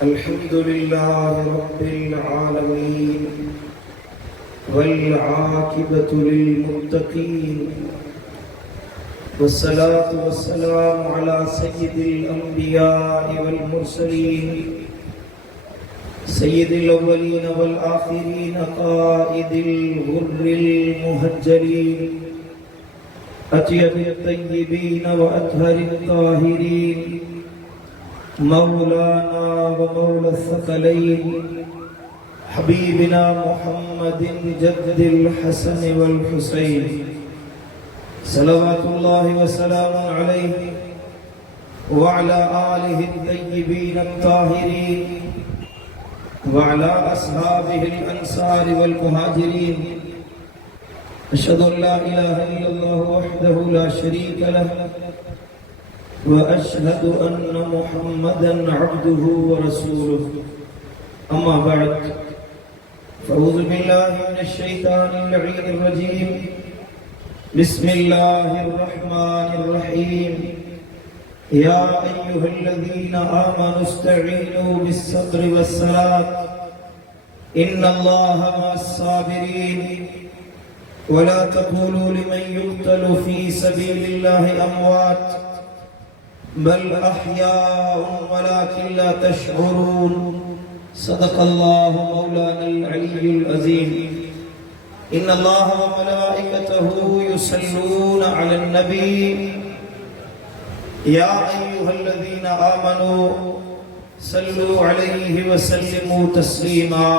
अल्हम्दुलिल्लाह रब्बिल आलमीन वल आकिबतु लिल मुत्तकीन वस्सलातु वस्सलामु अला सय्यिदिल अंबिया वल मुरसलीन सय्यिदिल अव्वलीन वल आखिरीन क़ाइदिल गुर्रिल मुहज्जलीन अत्यबित तय्यिबीन व अत्हरित ताहिरीन मौलाना व मौला सकलैन हबीबिना मुहम्मदिन जद्दिल हसन वल हुसैन सल्लल्लाहु व सल्लम अलैहि व अला आलिहि तय्यिबीन ताहिरीन व अला अस्हाबिहिल अंसार वल मुहाजिरीन अशहदु अन ला इलाहा इल्लल्लाह वहदहु ला शरीक लहु وأشهد أن محمدا عبده ورسوله أما بعد فأعوذ بالله من الشيطان اللعين الرجيم بسم الله الرحمن الرحيم يا أيها الذين آمنوا استعينوا بالصبر والصلاة إن الله مع الصابرين ولا تقولوا لمن يقتل في سبيل الله أموات بل أحياء ولكن لا تشعرون صدق الله مولانا العلي العظيم إن الله وملائكته يصلون على النبي يا أيها الذين آمنوا صلوا عليه وسلموا تسليما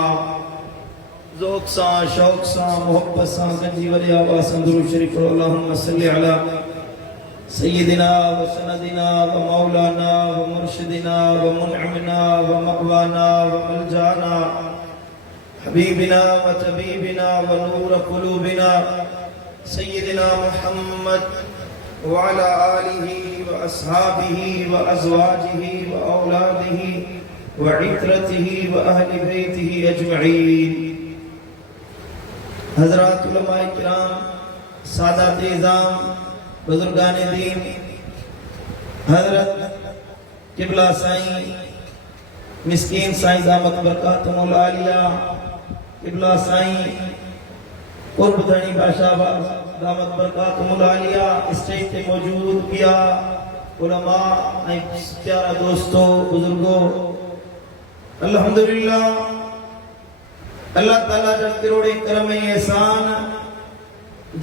ذوق سا شوق سا محبت سا गंजी वाली आवाज़ से दुरूद शरीफ पढ़ो अल्लाहुम्मा सल्ली अला सय्यदिना व सनदिना व मौलाना व मुर्शिदिना व मुनअमिना व मक़वाना व मलजाना हबीबिना व तबीबिना व नूर क़ुलूबिना सय्यदिना मुहम्मद व अला आलिहि व अस्हाबिहि व अज़वाजिहि व औलादिहि व इत्रतिहि व अहलि बैतिहि अजमईन। हज़रात उलमाए किराम, सादात इज़ाम, बुजुर्गान दीन, हजरत किबला साईं मिस्कीन साईं दामत बरकातुहुल आलिया किबला साईं कुर्ब धनी बादशाह दामत बरकातुहुल आलिया स्टेज पे मौजूद किया उलमा ऐं प्यारा दोस्तों बुजुर्गों, अल्हम्दुलिल्लाह अल्लाह ताला जा करोड़े करम ऐं एहसान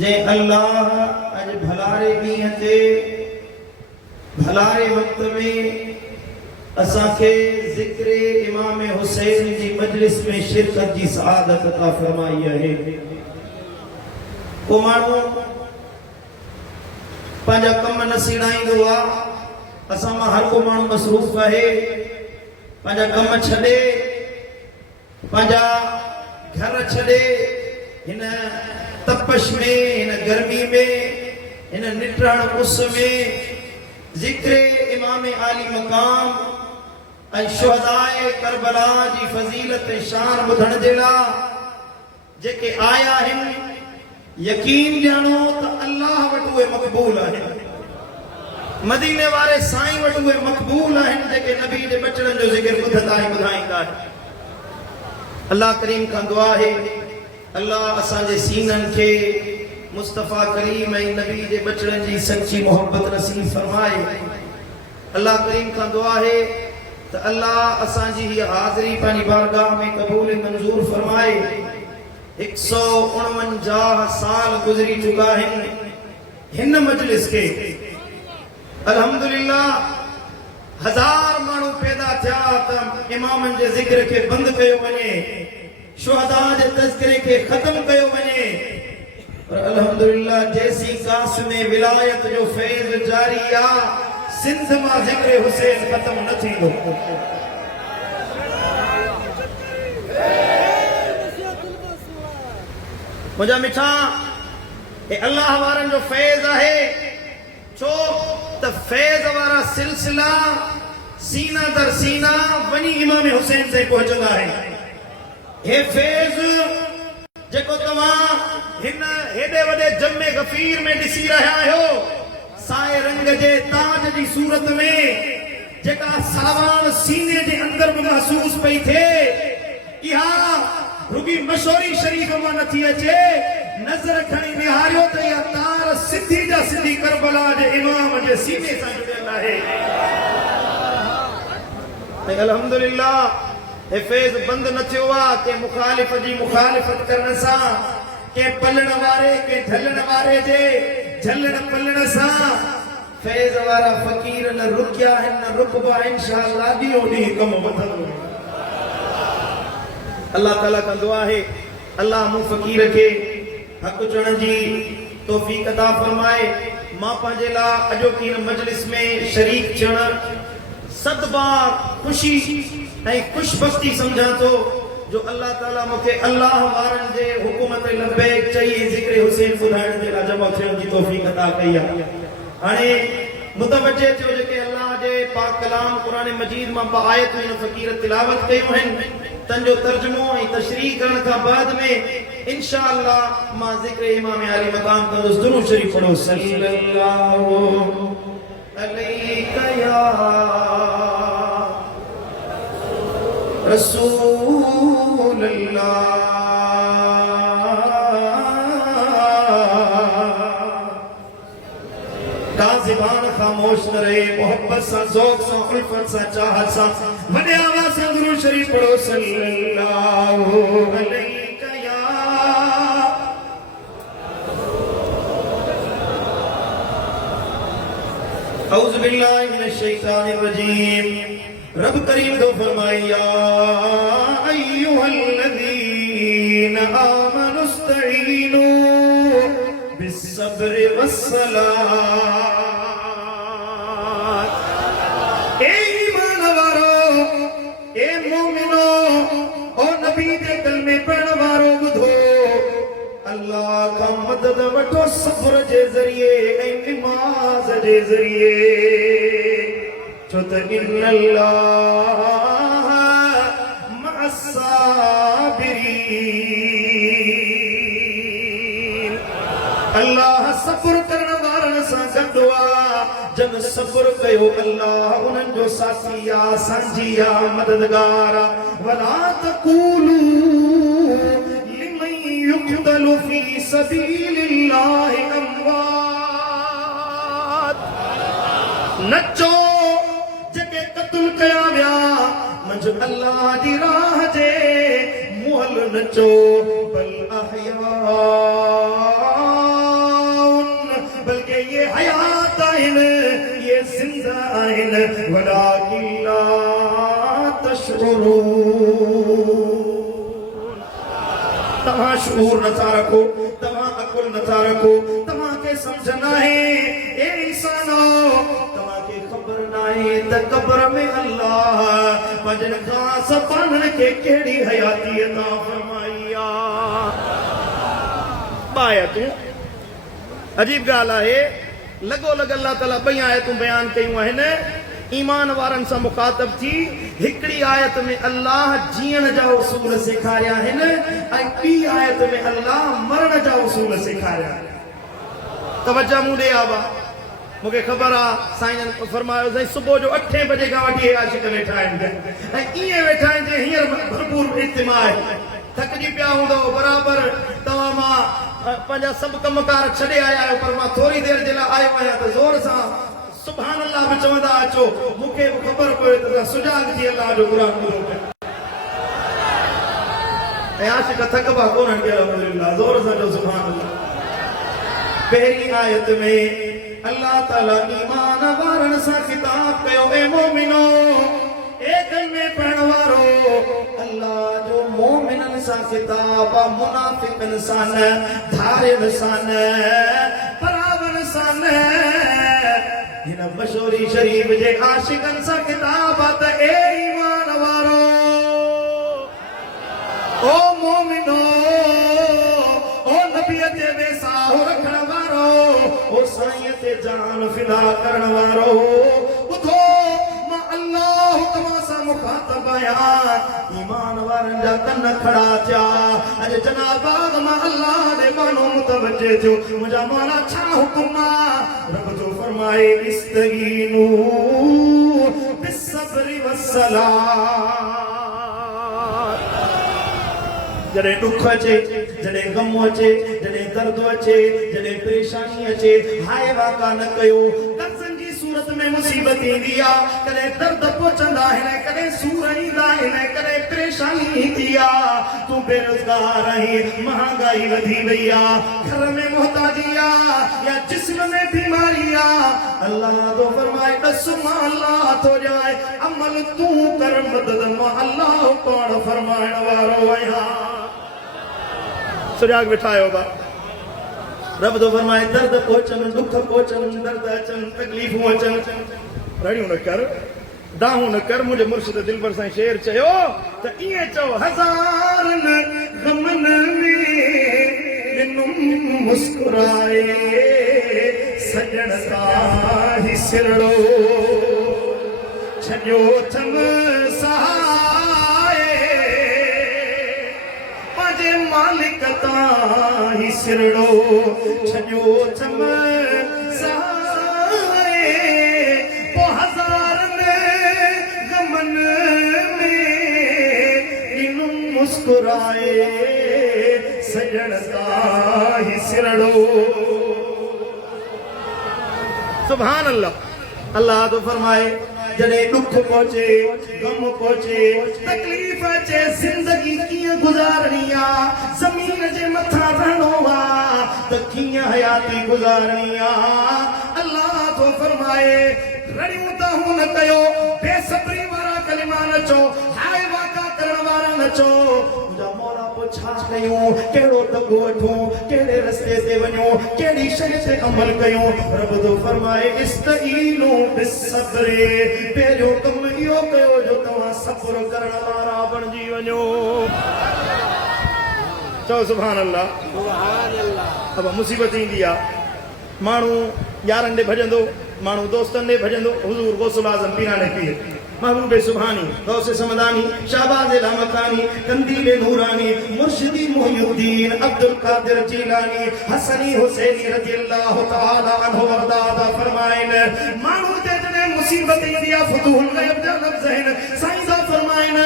जे अल्लाह अज भलारे ॾींहं ते भलारे वक्त में असांखे ज़िक्र इमाम हुसैन जी मजलिस में शिरकत जी सआदत अता फरमाई आहे। को माण्हू पंहिंजा कम न सीड़ाईंदो आहे, असां मां हर को माण्हू मसरूफ़ आहे, पंहिंजा कम छॾे पंहिंजा घर छॾे हिन तपश में इन गर्मी में इन निटरण उस में जिक्र इमाम आली मकाम ऐं शुहदाए करबला जी फजीलत शान ॿुधण जे लाइ जेके आया आहिनि, यकीन ॼाणो त अल्लाह वटि उहे मक़बूल आहिनि, मदीने वारे साईं वटि उहे मक़बूल आहिनि जेके नबी जे बचड़नि जो ज़िक्र ॿुधंदा ऐं ॿुधाईंदा आहिनि। अल्लाह करीम खां दुआ आहे अल्लाह असांजे सीननि खे मुस्तफ़ा करीम ऐं नबी जे बचड़नि जी सच्ची मोहब्बत नसीब फरमाए। अल्लाह करीम खां दुआ आहे त अल्लाह असांजी हीअ हाज़िरी पंहिंजी बारगाह में क़बूल मंज़ूर फरमाए। 149 साल गुज़री चुका आहिनि हिन मजलिस खे, अल्हम्दुलिल्लाह 1000 माण्हू पैदा थिया त इमामनि जे ज़िक्र खे बंदि कयो वञे, शुहदा जे तज़किरे के खत्म कयो वञे, पर अल्हम्दुलिल्लाह जैसी कास में विलायत जो फैज़ जारी आ, सिंध मां ज़िक्र हुसैन खत्म न थींदो। मुंहिंजा मिठा हे अल्लाह वारनि जो फैज़ आहे, छो त फैज़ वारा सिलसिला सीना दर सीना वनी इमाम हुसैन से पहुंचंदा है। हे फैज़ जेको तव्हां हिन हेॾे वॾे जमे गफ़ीर में ॾिसी रहिया आहियो, साए रंग जे ताज जी सूरत में जेका सावान सीने जे अंदर में महसूस पई थे इहा रुगी मशोरी शरीफ में नथी अचे नजर खणी निहारियो त इहा तार सिधी जा सिधी करबला जे इमाम जे सीने सां जुड़ियल आहे। अल्हम्दुलिल्लाह हे फैज़ बंद न थियो आहे के मुखालिफ जी मुखालिफत करण सां के पलण वारे के ढलण वारे जे झलण पलण सां फैज़ वारा फकीर न रुकिया आहिनि न रुकबा इंशाअल्लाह ॾींहों ॾींहुं कम वधंदो। अल्लाह ताला कंदो आहे अल्लाह मूं फकीर के हक़ चुणण जी तौफ़ीक़ अता फरमाए। मां पंहिंजे लाइ अॼोकी हिन मजलिस में शरीक थियण सदबार खुशी ऐं खुशबख्ती समझां थो जो अल्लाह ताला मूंखे अल्लाह वारनि जे हुकूमत लबैक चई ज़िक्र हुसैन ॿुधाइण जे लाइ जमा थियण जी तौफ़ीक़ अता कई आहे। हाणे मुतवज्जे थियो जेके अल्लाह जे पाक कलाम क़ुरान मजीद मां ॿ आयतूं हिन फ़कीर तिलावत कयूं आहिनि तंजो तर्जुमो ऐं तशरीह करण खां बाद में इंशाअल्लाह मां ज़िक्र इमाम आली मकाम कंदुसि। दुरूद शरीफ पढ़ो सल्लल्लाहु अलैका या रसूल अल्लाह। ज़बान खामोश न रहे मोहब्बत सा ज़ौक़ सा उल्फत सा चाहत सा वॾे आवाज़ सां दुरूद शरीफ पढ़ो सल्लल्लाहु अलैका या औज़ु बिल्लाहि मिनश शैतानिर रजीम। रब करीम दो फरमाए या अय्युहल्लज़ीना आमनु इस्तईनु बिस्सब्रि वस्सलाह। ए ईमान वारो ए मोमिनो ओ नबी दे कलमे पढ़ण वारो ॿुधो अल्लाह का मदद वठो सब्र जे ज़रिए ऐं निमाज़ जे ज़रिए छो त इन्नल्लाह मअस साबिरीन। अल्लाह सब्र करण वारनि सां गॾु आहे। जन सब्र कयो अल्लाह उन्हनि जो साथी आहे सांझी आहे मददगार आहे। वला तक़ूलू लिमन युक़्तलु फी सबीलिल्लाहि अमवात। नचो जेके क़त्ल कया विया मंझि अल्लाह जी राह जे मुहल नचो बल अहयाउन बल्कि ये हयात आहिनि ये ज़िंदा आहिनि वलाकिन ला तशउरून। तव्हां शऊर नथा रखो तव्हां अकुल नथा रखो तव्हांखे सम्झ नाहे ए इंसानो तव्हांखे ख़बर नाहे त क़ब्र में अल्लाह पंहिंजनि ख़ास पाननि खे कहिड़ी हयाती अता फरमाई आहे। आयतूं अजीब ॻाल्हि आहे लॻो लॻ अल्लाह ताला ॿई आयतूं बयान कयूं आहिनि ईमान वारनि सां मुखातब थी। हिकिड़ी आयत में अल्लाह जीअण जा उसूल सेखारिया आहिनि ऐं ॿी आयत में अल्लाह मरण जा उसूल सेखारिया आहिनि। तवज्जो मूं ॾे आबा मूंखे ख़बर आहे साईं फरमायो साईं सुबुह जो 8 बजे खां वठी आशिक वेठा आहिनि ऐं ईअं वेठा आहिनि जे हींअर भरपूर इज्तिमा आहे थकिजी पिया हूंदव बराबरि तव्हां मां पंहिंजा सभु कमकार छॾे आया आहियो पर मां थोरी देरि जे लाइ आयो आहियां त ज़ोर सां सुभान अल्लाह बि चवंदा अचो मूंखे बि ख़बर पए त सुजाग थी अल्लाह जो क़ुरान ॿुधो पिया ऐं आशिक थकबा कोन्हनि के अल्हम्दुलिल्लाह ज़ोर सां जो सुभान अल्लाह। पहिरीं आयत में अल्लाह ताला ईमान वारनि सां ख़िताब कयो ए मोमिनो ए कलमे पढ़ण वारो अल्लाह जो मोमिननि सां ख़िताब आहे मुनाफ़िक़नि सां न धारियुनि सां न परावनि सां न हिन मशहूरी शरीफ जे आशिकनि सां ख़िताब आहे त ए ईमान वारो ओ मोमिनो ओ नबीअ ते वेसाहु रखण वारो ओ साईं ते जान फिदा करण वारो ॿुधो मां अल्लाह तव्हां सां मुखातब आहियां। ईमान वारनि जा कन खड़ा थिया अॼु जनाब मां अल्लाह जे बानो मुतवज्जे थियो मुंहिंजा मौला छा हुकुम आहे रब जो फरमाए इस्तगीनू बिस्सब्रि वस्सलात। जॾहिं ॾुख अचे, जॾहिं गम अचे, जॾहिं दर्द अचे, जॾहिं परेशानी अचे, हाय वाका न कयो। कर्ज़नि जी सूरत में मुसीबत ईंदी आहे, कॾहिं दर्द पहुचंदा आहिनि, कॾहिं सूर ईंदा आहिनि, कॾहिं परेशानी ईंदी आहे। तूं बेरोज़गार आहीं, महांगाई वधी वई आहे, घर में मोहताजी आहे या जिस्म में बीमारी आहे, अल्लाह तो फरमाए ॾस मां अल्लाह थो ॾियाए, अमल तूं कर, मदद मां अल्लाह पाण फरमाइण वारो आहियां। सुजाग वेठा आहियो बा, रब तो फरमाए दर्द पहुचनि, दुख पहुचनि, दर्द अचनि, तकलीफ़ूं अचनि, रड़ियूं न कर, दाहूं न कर। मुंहिंजे मुर्शिद दिलबर साईं शेर चयो त ईअं चओ, हज़ारनि गमनि में ॾिनुमि मुस्कुराए, सजण तां ही सिरड़ो छॾियो अथमि सहाय, पंहिंजे मालिक तां ही सिरड़ो छॾियो अथमि सहाय। पोइ हज़ारनि गमनि में ॾिनुमि मुस्कुराए, सजण तां ही सिरड़ो। सुभान अल्लाह। अल्लाह तो फरमाए जॾहिं ॾुख पहुचे, गम पहुचे, तकलीफ़ अचे, ज़िंदगी कीअं गुज़ारणी आहे, ज़मीन जे मथां रहणो आहे त कीअं हयाती गुज़ारणी आहे। अल्लाह तो फरमाए रड़ियूं ताहूं न कयो, बेसब्री वारा कलिमा न चओ, हाय वाका करण वारा न चओ। मुंहिंजा मौला पोइ छा कयूं, कहिड़ो दॿो वठूं, कहिड़े रस्ते ते वञूं, कहिड़ी शइ ते अमल कयूं। रब तो फरमाए इस्तईनू बिस्सब्रि, पहिरियों कमु इहो कयो जो तव्हां सब्र करण वारा बणिजी वञो। चओ सुभान अल्लाह। सुभान अल्लाह। अब मुसीबत ईंदी आहे, माण्हू यारनि ॾे भॼंदो, माण्हू दोस्तनि ॾे भॼंदो, हुज़ूर गौसुल आज़म पीराने पीर, महबूब सुभानी, गौसे समदानी, शाहबाज लामकानी, कंदील नूरानी, मुर्शिदी मुहियुद्दीन अब्दुल कादिर जीलानी, हसनी हुसैनी रज़ियल्लाहु तआला अन्हु वरदा फरमाइन, माण्हू ते जॾहिं मुसीबत ईंदी आहे, फुतूहुल ग़ैब जा लफ़्ज़ आहिनि, साईं सा फरमाइन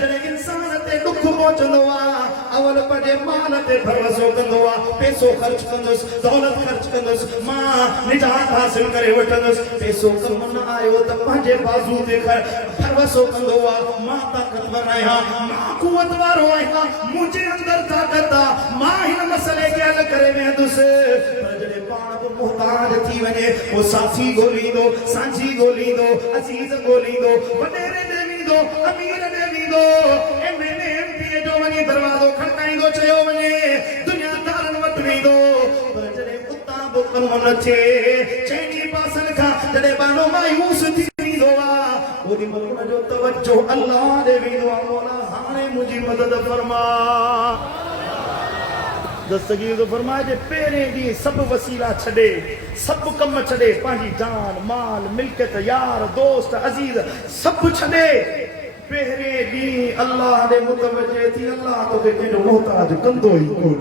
जॾहिं इंसान ते ॾुख पहुचंदो आहे, अवल पंहिंजे माल ते भरोसो कंदो आहे, पैसो ख़र्च कंदुसि, दौलत ख़र्च कंदुसि, मां निजात हासिल करे वठंदुसि, पैसो कम न आयो त पंहिंजे बाज़ू ते भरोसो कंदो आहे, मां ताक़तवर आहियां, मां क़ुवत वारो आहियां, मुंहिंजे अंदर ताक़त आहे, मां हिन मसइले खे हल करे वेंदुसि। पर जॾहिं पाण बि मुहताज थी वञे, पोइ साथी ॻोल्हींदो, सांझी ॻोल्हींदो, अज़ीज़ ॻोल्हींदो, वॾेरे ॾे वेंदो, अमीर ॾे वेंदो, एमएलए एमपी जो वञी दरवाज़ो खड़काईंदो, चयो वञे, दुनियादारनि वटि वेंदो। पर जॾहिं उतां बि कमु न थिए, चइनी पासनि खां जॾहिं बानो मायूस थी वेंदो आहे, ओॾी महिल उनजो तवजो अल्लाह ॾे वेंदो आहे, मौला हाणे मुंहिंजी मदद फरमा। दस्तगीर तो फरमाए जे पहिरें ॾींहुं सभु वसीला छॾे, सभु कम छॾे, पंहिंजी जान माल मिल्कियत यार दोस्त अज़ीज़ सभु छॾे, पहिरें ॾींहुं अल्लाह ॾे मुतवजे थी, अल्लाह तोखे कंहिंजो मोहताज कंदो ई कोन।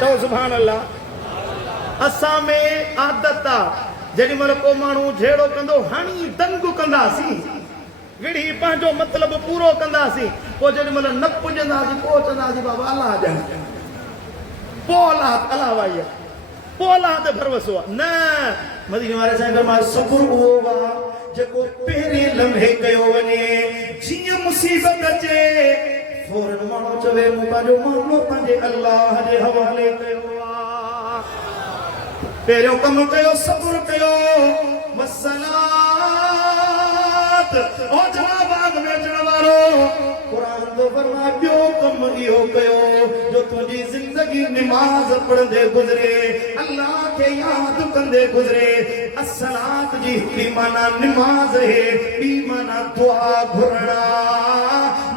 चओ सुभान अल्लाह। असां में आदत आहे, जेॾी महिल को माण्हू झेड़ो कंदो, हणी दंग कंदासीं, विड़ी पंहिंजो मतिलबु पूरो कंदासीं, पोइ जेॾी महिल न पुॼंदासीं, पोइ चवंदासीं बाबा अल्लाह ॼाणे, पोइ अल्लाह अल्लाह वाई आहे, पोइ अल्लाह ते भरोसो आहे। न, मदीने वारे साईं फरमायो सब्र उहो आहे जेको पहिरें लम्हे कयो वञे, जीअं मुसीबत अचे फौरन माण्हू चवे मूं पंहिंजो मामलो पंहिंजे अल्लाह जे हवाले कयो आहे, पहिरियों कमु कयो, सब्र कयो, वसलात ओ जनाब आग में अचण वारो क़ुरान तो फरमाए ॿियो कमु इहो कयो जो तुंहिंजी ज़िंदगी निमाज़ पढ़ंदे गुज़रे, अल्लाह खे यादि कंदे गुज़रे। असलात जी हिकिड़ी माना निमाज़ है, ॿी माना दुआ घुरणा।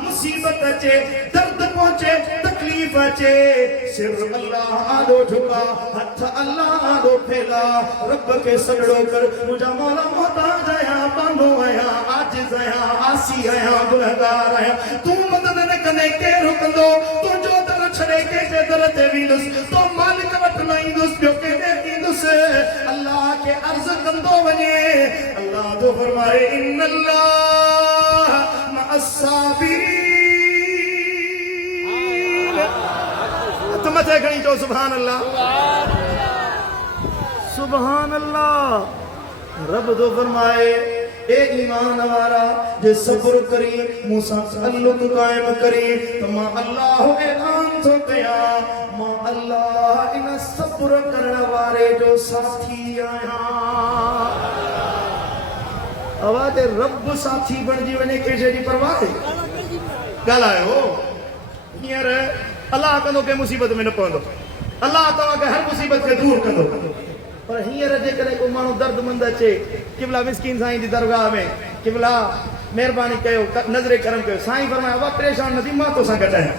मुसीबत अचे, दर्द पहुंचे, तकलीफ़ अचे, सिर अल्लाह आॾो झुका, हथ अल्लाह आॾो फैला, रब खे सजड़ो कर, मुंहिंजा मौला मोहताज आहियां, बांदो आहियां, आजिज़ आहियां, आसी आहियां, गुनहगार आहियां, तूं मदद न कंदे केरु कंदो, तुंहिंजो दर छॾे कंहिंजे दर ते वेंदुसि, तो मालिक वटि न ईंदुसि, ॿियो कंहिंजे ईंदुसि। अल्लाह खे अर्ज कंदो वने अल्लाह तो फरमाए इन्नल्लाह मअस्साबिरीन तो मथे खणी चो सुभान अल्लाह सुभान अल्लाह रब तो फरमाए ए ईमान वाला जे सब्र करी मूसा ताल्लुक कायम करी तो मां अल्लाह ऐलान तो कया मां अल्लाह इन सब्र करण वाले जो साथी आया आवाज रब साथी बणजी वने केजे जी परवाह गालायो हियर अल्लाह कंदो के मुसीबत में न पवंदो अल्लाह तवा के हर मुसीबत के दूर कंदो पर हींअर जेकॾहिं को माण्हू दर्दमंद अचे किबला मिस्किन साईं जी दरगाह में किबला महिरबानी कयो नज़रे करम कयो साईं फरमाया वा परेशान न थी मां तोसां गॾु आहियां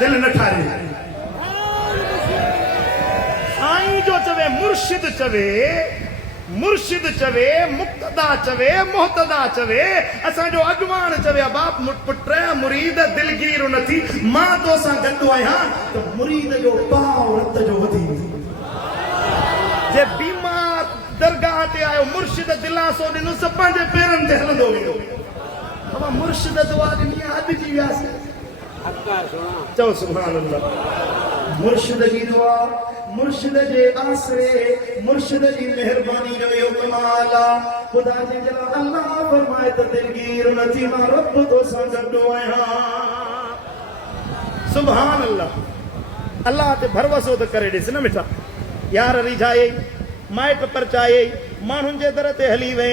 दिलि न ठारी साईं जो चवे मुर्शिद चवे मुक्तदा चवे मोहतदा चवे असांजो अॻवान चवे बाप पुट मुरीद दिलगीर न थी मां तोसां गॾु आहियां त मुरीद जो पाव रत जो वधी जे बीमार दरगाह ते आयो मुर्शिद दिलासो ॾिनुसि पंहिंजे पेरनि ते हलंदो वेंदो बाबा मुर्शिद दुआ ॾिनी अॼु जी वियासीं चओ सुभान अल्लाह मुर्शिद जी दुआ मुर्शिद जे आसरे मुर्शिद जी मेहरबानी जो यो कमाल आ खुदा जे जला अल्लाह फरमाए त दिलगीर न थी मां रब तोसां गॾु आहियां सुभान अल्लाह अल्लाह ते भरोसो त करे ॾिस न मिठा यार रिझाए माइट परचाए माण्हुनि जे दर ते हली वे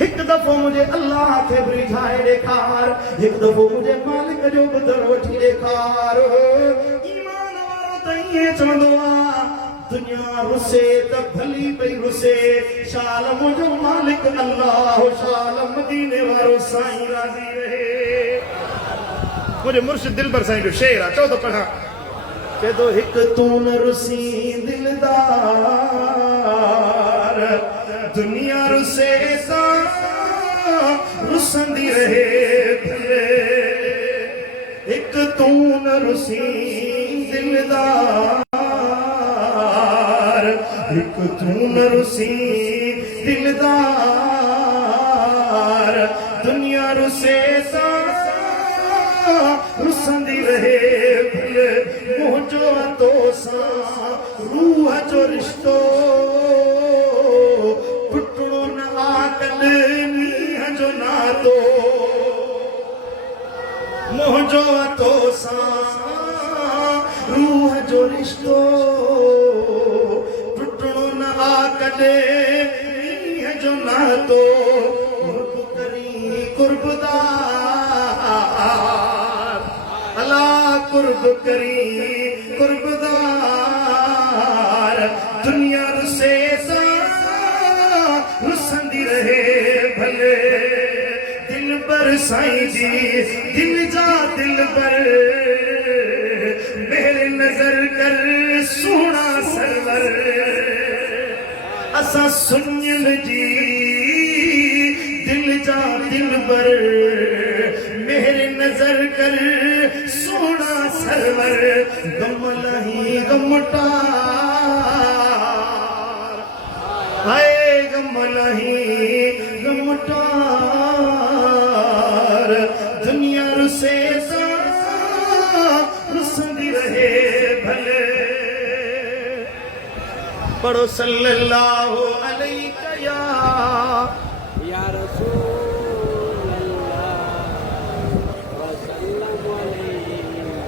हिकु दफ़ो मुंहिंजे अल्लाह खे बि रिझाए ॾेखार हिकु दफ़ो मुंहिंजे मालिक जो बि दर वठी ॾेखार ईमान वारो त ईअं चवंदो आहे दुनिया रुसे त भली पई रुसे शाल मुंहिंजो मालिक अल्लाह शाल मदीने वारो साईं राज़ी रहे मुंहिंजे मुर्शिद दिलबर साईं जो शेर आहे चओ त पढ़ा चए थो हिकु तूं न रुसी दिलदार दुनिया रुसे सां रुसंदी रहे भले हिकु तूं न रुसी दिलदार हिकु तूं न रुसी दिलदार दुनिया रुसे सां रुसंदी रहे भले मुंहिंजो तोसां रूह जो रिश्तो टुटणो न आकल नींहं जो नातो मुंहिंजो तोसां रूह जो रिश्तो टुटणो न आकल नींहं जो नातो कुर्ब करी कुर्बदार अल्लाह कुर्ब करी कुर्बदार दुनिया रुसे सां रुसंदी रहे भले दिल पर साईं जी दिल जा दिल पर मेरे नजर कर सोना सरवर असा सुनिल जी दिल जा दिल पर मेरे नजर कर सोना सरवर गमलही गमटार हाय गमलही गमटार दुनिया रुसे सां रुसंदी रहे भले पढ़ो सल्लल्लाहु अलैहि या रसूल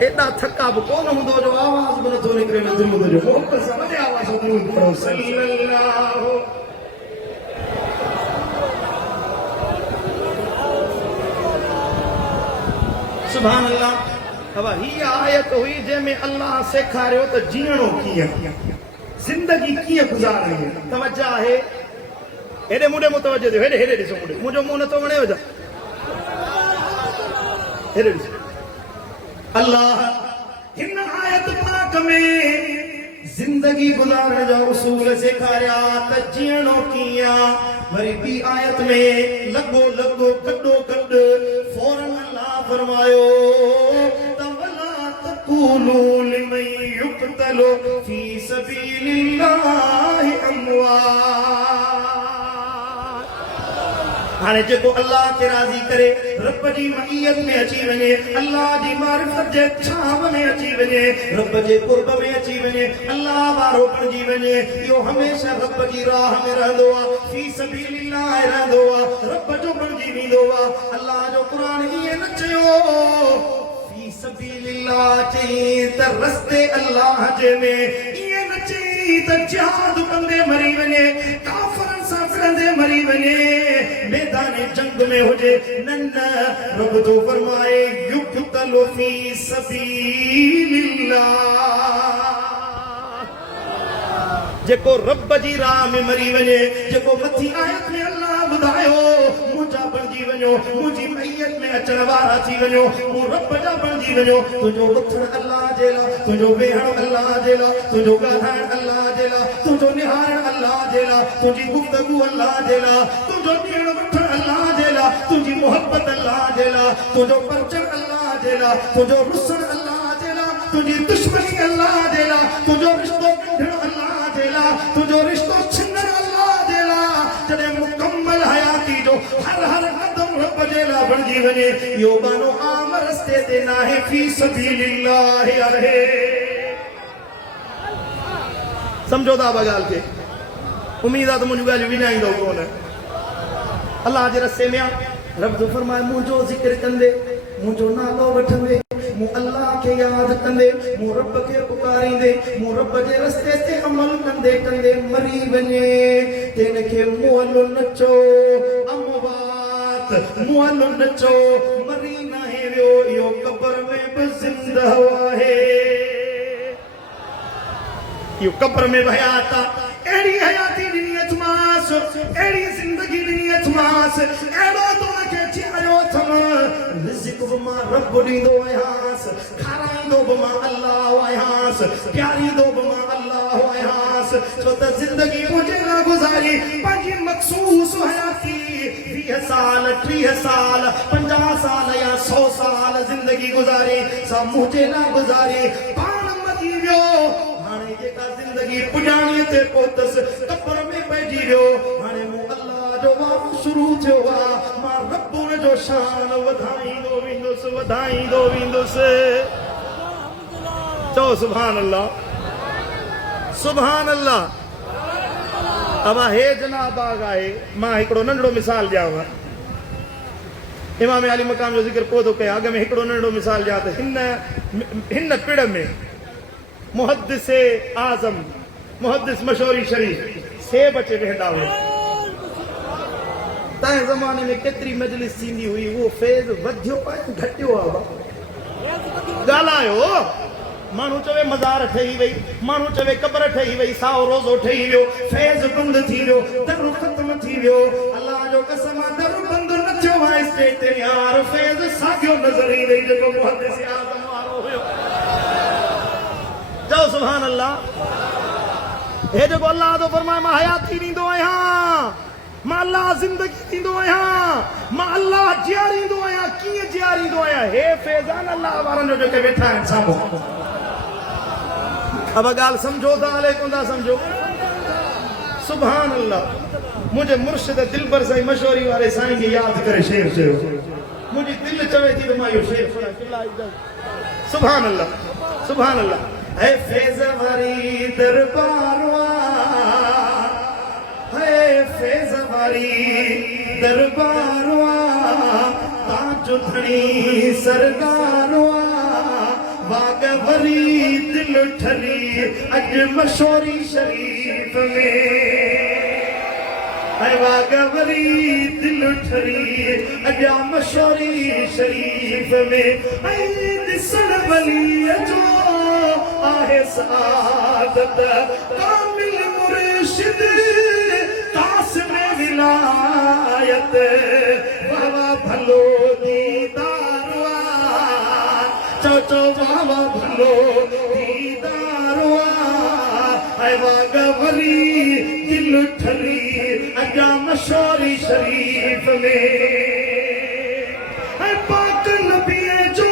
एॾा थका बि कोन हूंदो जो आवाज़ बि नथो निकिरे न दुरूद जो मोहबत सां वॾे आवाज़ सां दुरूद पढ़ो सल्लल्लाहु सुभान अल्लाह अब हीअ आयत हुई जंहिंमें अल्लाह सेखारियो त जीअणो कीअं ज़िंदगी कीअं गुज़ारणी आहे तवज्जो आहे हेॾे मुंडे मुतवजो थियो हेॾे हेॾे ॾिसो मुंडे मुंहिंजो मुंहुं नथो वणेव छा हेॾे ॾिसो अल्लाह हिन आयत पाक में जिंदगी गुज़ारण जा उसूल सेखारिया त जीअणो कीअं वरी ॿी आयत में लॻो लॻो गॾो गॾु फौरन अल्लाह फरमायो त वला तक़ूलू लिमन युक़तलु फी सबीलिल्लाहि अमवात। हाणे जेको अल्लाह खे राज़ी करे, रब जी मईयत में अची वञे, अल्लाह जी मारिफत जे छांव में अची वञे, रब जे कुर्ब में अची वञे, अल्लाह वारो बणिजी वञे, इहो हमेशह रब जी राह में रहंदो आहे, फी सबीलिल्लाह रहंदो आहे, रब जो बणिजी वेंदो आहे। अल्लाह जो क़ुरान ईअं न चयो फी सबीलिल्लाह, चई त रस्ते अल्लाह जे में, ईअं न चई त जिहाद कंदे मरी वञे, काफ़िरनि सां विढ़ंदे मरी वञे, मैदान जंग में हुजे, न रब तो फरमाए युक़तलु फी सबीलिल्लाह। जेको रब जी राह में मरी वञे, जेको मथी आयत में अल्लाह ॿुधायो मुंहिंजा बणिजी वञो, मुंहिंजी मैयत में अचण वारा थी वञो, मूं रब जा बणिजी वञो, तुंहिंजो उथण अल्लाह जे लाइ, तुंहिंजो वेहण अल्लाह जे लाइ, तुंहिंजो ॻाल्हाइण अल्लाह जे लाइ, तुंहिंजो निहारण अल्लाह जे लाइ, तुंहिंजी गुफ़्तगू अल्लाह जे लाइ, तुंहिंजो ॾियण वठण अल्लाह जे लाइ, तुंहिंजी मोहब्बत अल्लाह जे लाइ, तुंहिंजो परचम अल्लाह जे लाइ, तुंहिंजो रुसण अल्लाह जे लाइ, तुंहिंजी दुश्मनी अल्लाह जे लाइ, तुंहिंजो रिश्तो कढण अल्लाह जे लाइ, तुंहिंजो रिश्तो छिनण अल्लाह जे लाइ, जॾहिं मुकम्मल हयाती जो हर कदम रब जे लाइ बणिजी वञे, इहो बानो आम रस्ते ते नाहे, फी सबीलिल्लाह आहे। समझो था ॻाल्हि खे? उम्मीद आहे त मुंहिंजूं ॻाल्हियूं विञाईंदो कोन। अल्लाह जे रस्ते में रब जो फरमाए मुंहिंजो ज़िक्र कंदे, मुंहिंजो नालो वठंदे, मूं अल्लाह खे यादि कंदे, मूं रब खे पुकारींदे, मूं रब जे रस्ते ते अमल कंदे कंदे मरी वञे, तिन खे मुअल न चओ अमवात, मुअल न चओ मरी नाहे वियो, इहो क़ब्र में बि ज़िंदा आहे, इहो क़ब्र में बि हयात आहे। अहिड़ी हयाती ॾिनी अथमांस, अहिड़ी ज़िंदगी ॾिनी अथमांस, अहिड़ो तो उनखे जियायो अथमि, रिज़्क़ बि मां रब ॾींदो आहियांसि, खाराईंदो बि मां अल्लाह आहियांसि, प्यारींदो बि मां अल्लाह आहियांसि, छो त ज़िंदगी मुंहिंजे लाइ गुज़ारी पंहिंजी मख़सूस हयाती 20 साल 30 साल 50 साल या 100 साल ज़िंदगी गुज़ारी, सा मुंहिंजे लाइ गुज़ारी, पाण मरी वियो। हाणे जेका ज़िंदगी पुॼाणीअ ते पहुतसि, क़ब्र में पइजी वियो, हाणे मूं अल्लाह जो वारो शुरू थियो आहे, मां रब जो शान वधाईंदो वेंदुसि, वधाईंदो वेंदुसि। चओ सुभान अल्लाह, सुभान अल्लाह। अब हे जनाब बाग आहे, मां हिकिड़ो नंढड़ो मिसाल ॾियांव, इमाम अली मक़ाम जो ज़िक्र पोइ थो कयां, अॻ में हिकिड़ो नंढड़ो मिसाल ॾियां त हिन पिड़ में मुहद्दिस आज़म, मुहद्दिस मशहूरी शरीफ सेब अचे वेंदा हुआ। तंहिं ज़माने में केतिरी मजलिस थींदी हुई, उहो फैज़ वधियो आहे घटियो आहे? ॻाल्हायो, माण्हू चवे मज़ार ठही वई, माण्हू चवे क़ब्र ठही वई, साओ रोज़ो ठही वियो, फैज़ बंदि थी वियो, दर ख़त्म थी वियो। अल्लाह जो कसम आहे, दर बंदि न थियो आहे स्टेज ते यार, फैज़ साॻियो नज़र ईंदई जेको मुहद्दिस आज़म वारो हुयो। चओ सुभान अल्लाह। हे जेको अल्लाह तो फरमाए मां हयाती ॾींदो आहियां, मां अल्लाह ज़िंदगी ॾींदो आहियां, मां अल्लाह जियारींदो आहियां, कीअं जियारींदो आहियां? हे फैज़ान अल्लाह वारनि जो जेके वेठा आहिनि साम्हूं। अब ॻाल्हि सम्झो था हले कोन था सम्झो? सुभान अल्लाह। मुंहिंजे मुर्शिद दिलबर साईं मशहूरी वारे साईं खे यादि करे शेर चयो, मुंहिंजी दिलि चवे थी त मां इहो शेर पढ़ां। सुभान अल्लाह, सुभान अल्लाह। है फैज़ वारी दरबारवा, है फैज़ वारी दरबारवा, ताजो धणी सरदारवा, बाग वरी दिल ठरी अज मशहूरी शरीफ में, है बाग वरी दिल ठरी अज मशहूरी शरीफ में, ऐ दिसण वली जो आहे सादत, कामिल मुर्शिद कासिम विलायत, बाबा भलो दीदारवा, चो चो बाबा भलो दीदारवा, ऐ वागवरी दिल ठरी अजा मशहूरी शरीफ में, ऐ पाक नबी जो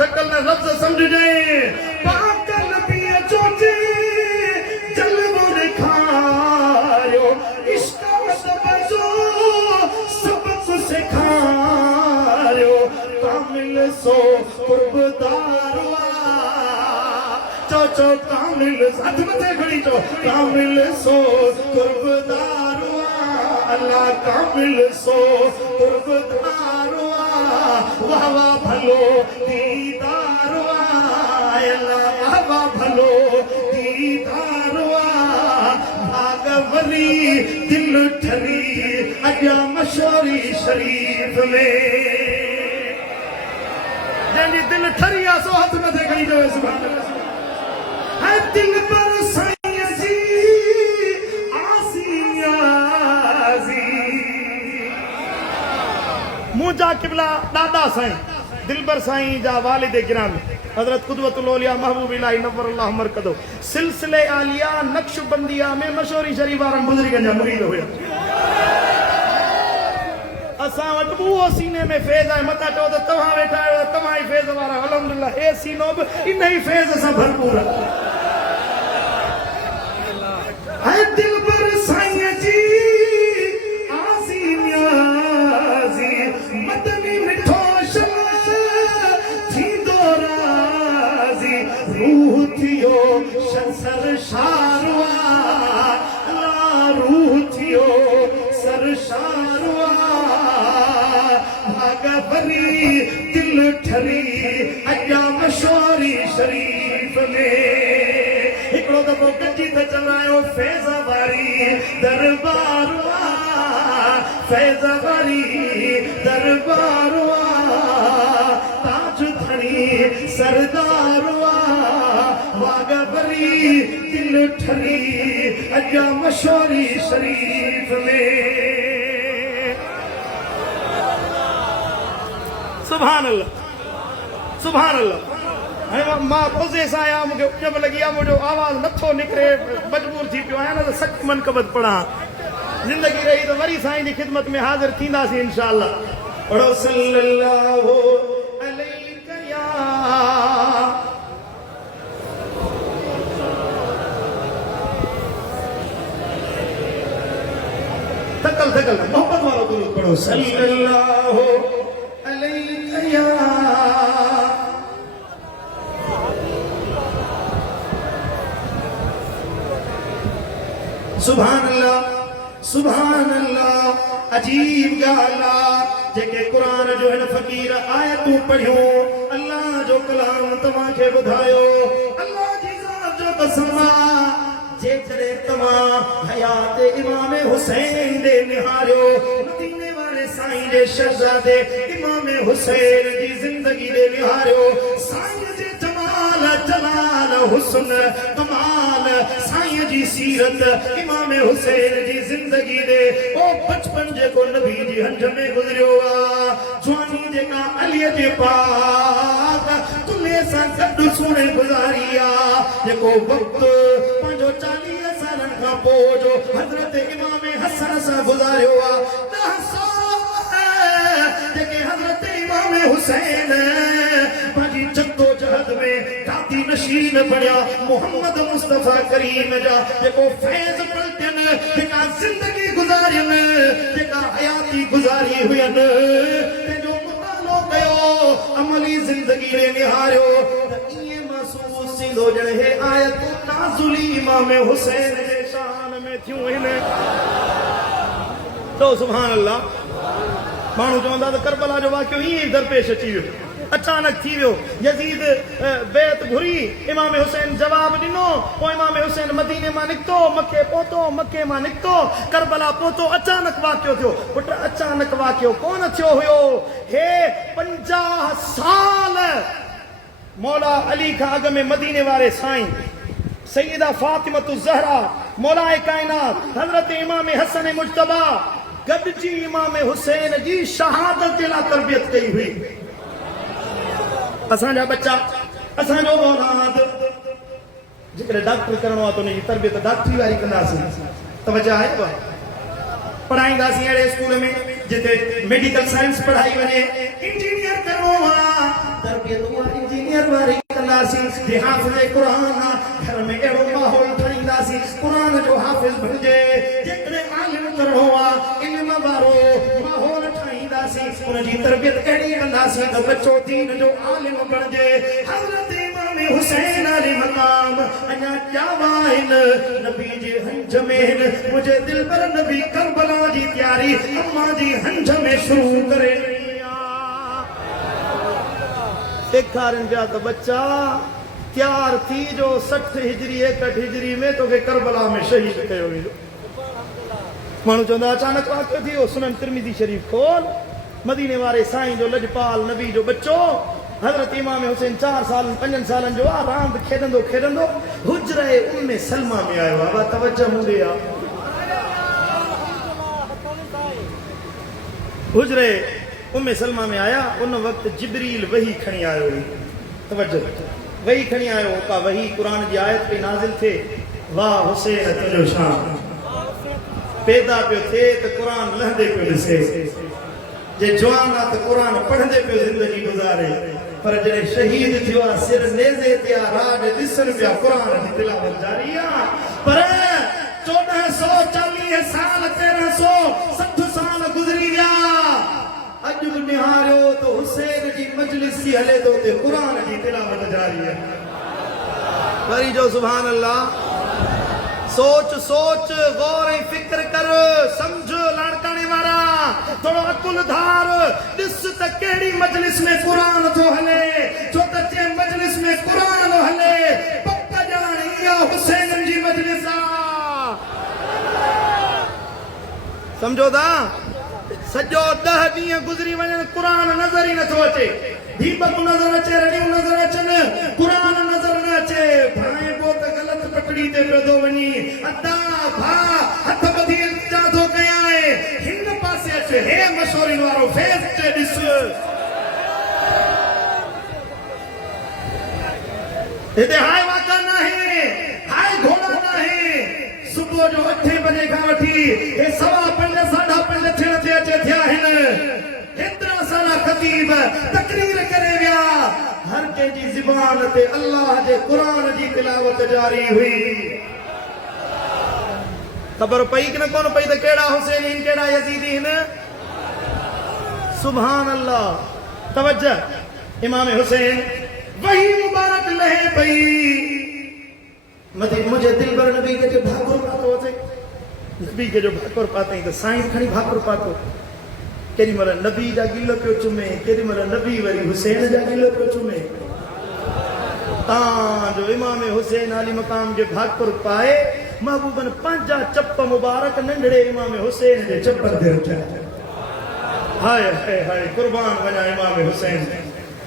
थकल न लफ्ज़ समझ जाए पाकल पिए चोचे जलवो दिखायो इश्क सबजो सबक सिखायो कामिल सो कुर्बदारवा चो कामिल साथ मथे खड़ी चो कामिल सो कुर्बदारवा अल्लाह कामिल सो कुर्बदारवा वाह वाह भलो दीदारवा अल्लाह वाह वाह भलो दीदारवा भागवरी दिल ठरी अजा मशोरी शरीफ में जंहिंजी दिल ठरी आहे सो हथ मथे खणी चवे सुभान अल्लाह है दिल पर साईं जी आसियाजी मुंहिंजा किबला ॾाढा साईं दिलबर साईं जा वालिद गिरामी हजरत कुदवतुल औलिया महबूब इलाही नव्वरल्लाहु मरकदो सिलसिले आलिया नक्शबंदिया में मशहूरी शरीफ वारन बुजुर्गन जा मुरीद हुया असां वटि उहो सीने में फैज़ आहे मता चओ त तव्हां वेठा आहियो तव्हां ई फैज़ वारा अल्हम्दुलिल्लाह ए सीनो बि इन ई फैज़ सां भरपूर आहे दिल पर साईं जी आज़ियाज़ी मदनी मिठो शमस थींदो राज़ी रूह थियो सरशारवा अल्लाह रूह थियो सरशारवा भागवरी दिल ठरी अजा मशोरी शरीफ में हिकिड़ो दफ़ो गॾिजी त चलायो फैज़ वारी दरबारवा फैज़ वारी दरबारवा ताज धणी सरदारवा भागवरी दिल ठरी अजा मशोरी शरीफ में सुभान अल्लाह सुभान अल्लाह मां रोज़े सां आहियां मूंखे उजब लॻी आहे मुंहिंजो आवाज़ नथो निकिरे मजबूर थी पियो आहियां न त सख़्त मनक़बत पढ़ां ज़िंदगी रही त वरी साईं जी ख़िदमत में हाज़िर थींदासीं इंशाअल्लाह पढ़ो सल्लल्लाहु अलैहि या थकल मोहब्बत वालो दुरूद पढ़ो सल्लल्लाहु अलैहि या सुभान अल्लाह अजीब ॻाल्हि आहे जेके क़ुरान जो हिन फ़क़ीर आयतूं पढ़ियूं अल्लाह जो कलाम तव्हांखे ॿुधायो अल्लाह जी ज़ात जो कसम आहे जेकॾहिं तव्हां हयात इमाम हुसैन ॾे निहारियो मदीने वारे साईं जे शहज़ादे इमाम हुसैन जी ज़िंदगी ॾे निहारियो साईं जे जमाल जलाल हुस्न कमाल साईं जी सीरत इमाम हुसैन जी ज़िंदगी दे ओ बचपन जेको नबी जी हंज में गुज़रियो आहे जवानी जेका अली जे पाक तुले सां गॾु सुणे गुज़ारी आहे जेको वक़्तु पंहिंजो 40 सालनि खां पोइ जो हज़रत इमाम हसन सां गुज़ारियो आहे 10 साल जेके हज़रत इमाम हुसैन पंहिंजी जद्दोजहद में काती नशीन बणिया मोहम्मद मुस्तफ़ा करीम जा जेको फैज़ पलटन जेका ज़िंदगी गुज़ारियनि जेका हयाती गुज़ारी हुयनि पंहिंजो मुतालो कयो अमली ज़िंदगी ॾे निहारियो त ईअं महसूस थींदो ॼण हे आयत नाज़ुली इमाम हुसैन जे शान में थियूं आहिनि तो सुभान अल्लाह माण्हू चवंदा त करबला जो वाक़ियो ईअं दरपेश अची वियो अचानक थी वियो यजीद बैत घुरी इमाम हुसैन जवाब ॾिनो पोइ इमाम हुसैन मदीने मां निकितो मके पहुतो मके मां निकितो करबला पहुतो अचानक वाक़ियो थियो पुट अचानक वाक़ियो कोन थियो हुयो हे 50 साल मौला अली खां अॻु में मदीने वारे साईं सैयदा फातिमतु ज़हरा मौलाए कायनात हज़रत इमाम हसन मुज्तबा गॾिजी इमाम हुसैन जी शहादत जे लाइ तरबियत कई हुई असांजा बच्चा असांजो औलाद जेकॾहिं डॉक्टर करणो आहे त उनजी तरबियत डॉक्टरी वारी कंदासीं तवजह आहे पढ़ाईंदासीं अहिड़े स्कूल में जिते मेडिकल साइंस पढ़ाई वञे इंजीनियर करणो आहे तरबियत उहा दरबारी कंदासी जे हाफ़िज़ क़ुरान घर में अहिड़ो माहौल ठाहींदासीं क़ुरान जो हाफ़िज़ बणिजे जेकॾहिं आलिम करणो आहे इल्म वारो माहौल ठाहींदासीं उनजी तरबियत अहिड़ी कंदासीं त बच्चो दीन जो आलिम बणिजे हज़रत इमाम हुसैन अली मक़ाम अञा ॼावा आहिनि नबी जे हंज में आहिनि मुंहिंजे दिल पर नबी करबला जी तयारी अम्मा जी हंज में शुरू करे ॾेखारनि पिया त बच्चा तयार थी जो 60 हिजरी 61 हिजरी में तोखे करबला में शहीद कयो वियो माण्हू चवंदा अचानक वाक़ियो थी वियो सुनन तिरमिज़ी शरीफ़ खोल मदीने वारे साईं जो लजपाल नबी जो बच्चो हज़रत इमाम हुसैन 4 साल 5 सालनि जो आहे रांदि खेॾंदो खेॾंदो हुजरे उम्मे सलमा में आयो आहे बाबा तवज्जो हूंदे आहे हुजरे उम्मे सलमा में आया उन वक्त जिब्रील वही खणी आयो तवज्जो वही खणी आयो का वही कुरान जी आयत पे नाज़िल थे वाह हुसैन तुंहिंजो शान पैदा पियो थे तो कुरान लहंदे पियो ॾिसे जे जवान आहे त कुरान पढ़ंदे पियो ज़िंदगी गुज़ारे पर जॾहिं शहीद थियो आहे सिर नेज़े ते आहे राह ॾे ॾिसनि पिया कुरान जी तिलावत जारी आहे पर 1440 साल 1360 साल गुज़री विया अॼु बि निहारियो तो हुसैन जी मजलिस थी हले थो ते कुरान जी तिलावत जारी आहे वरी जो सुभान अल्लाह सोच सोच गौर ऐं फिक्र कर समझ लाड़काने वारा थोड़ो अकुल धार ॾिस त कहिड़ी मजलिस में कुरान थो हले छो त जे मजलिस में कुरान थो हले पक ॼाण इहा हुसैन जी मजलिस आहे समझो था सॼो 10 ॾींहं गुज़री वञनि कुरान नज़र ई नथो अचे दीपक नज़र अचे रड़ियूं नज़र अचनि कुरान नज़र न अचे भाए पोइ त ग़लति पटड़ी ते पियो थो वञी अदा भा हथ ॿधी इल्तिजा थो कयां हिन पासे अचे हे मशहूरिन वारो फेस ते ॾिस हिते हाय वाका न आहे हाय घोड़ा न आहे सुबुह जो 8 बजे खां वठी हे 5:15 5:30 थियण ते अचे थिया आहिनि एतिरा सारा ख़तीब तकरीर करे विया हर कंहिंजी ज़ुबान ते अल्लाह जे क़ुरान जी तिलावत जारी हुई ख़बर पई कि न कोन पई त कहिड़ा हुसैन आहिनि कहिड़ा यज़ीदी आहिनि सुभान अल्लाह तवज्जो इमाम हुसैन वही मुबारक लहे पई मुझे दिल पर नबी के जो भाकुर पातो अचे नबी के जो भाकुर पाते तो साईं खणी भाकुर पातो केॾी महिल नबी जा गिल पियो चुमे केॾी महिल नबी वरी हुसैन जा गिल पियो चुमे तव्हांजो इमाम हुसैन अली मक़ाम जे भाकुर पाए महबूबन पंहिंजा चप मुबारक नंढड़े इमाम हुसैन जे चपन ते रखिया हाय हाय हाय कुर्बान वञा इमाम हुसैन